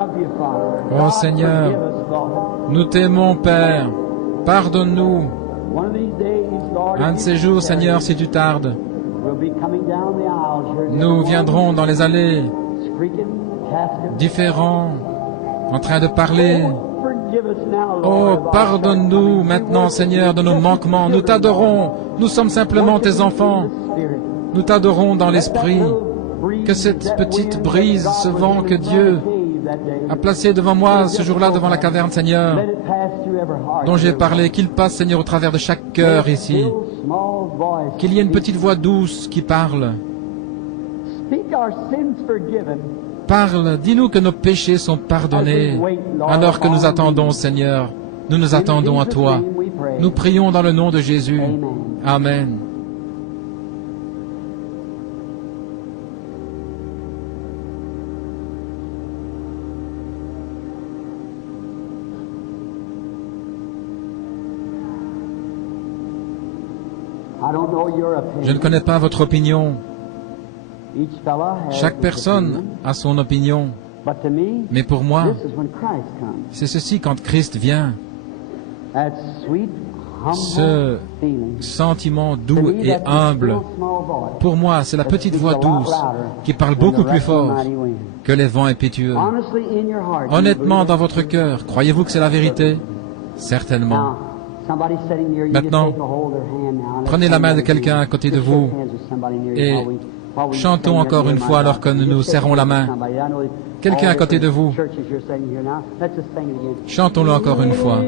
Oh Seigneur, nous t'aimons, Père. Pardonne-nous. Un de ces jours, Seigneur, si tu tardes, nous viendrons dans les allées, différents, en train de parler. Oh, pardonne-nous maintenant, Seigneur, de nos manquements. Nous t'adorons. Nous sommes simplement tes enfants. Nous t'adorons dans l'esprit. Que cette petite brise, ce vent que Dieu a placé devant moi ce jour-là, devant la caverne, Seigneur, dont j'ai parlé, qu'il passe, Seigneur, au travers de chaque cœur ici. Qu'il y ait une petite voix douce qui parle. Parle, dis-nous que nos péchés sont pardonnés, alors que nous attendons, Seigneur. Nous nous attendons à toi. Nous prions dans le nom de Jésus. Amen. Je ne connais pas votre opinion. Chaque personne a son opinion. Mais pour moi, c'est ceci quand Christ vient. Ce sentiment doux et humble. Pour moi, c'est la petite voix douce qui parle beaucoup plus fort que les vents impétueux. Honnêtement, dans votre cœur, croyez-vous que c'est la vérité? Certainement. Maintenant, prenez la main de quelqu'un à côté de vous et chantons encore une fois alors que nous nous serrons la main. Quelqu'un à côté de vous, chantons-le encore une fois.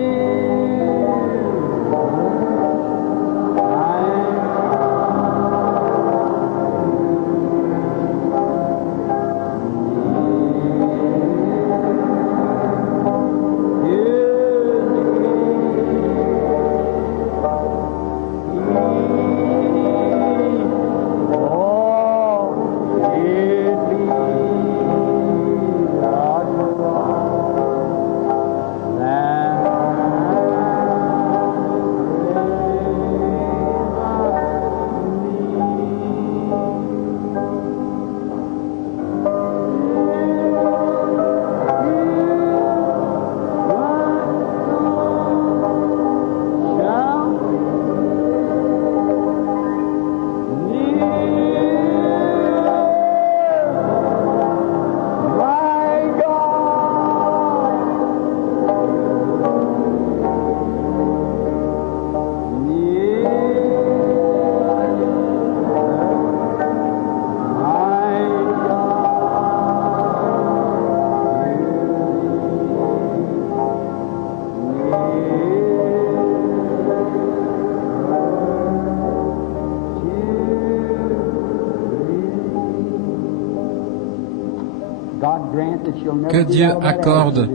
Que Dieu accorde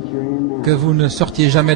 que vous ne sortiez jamais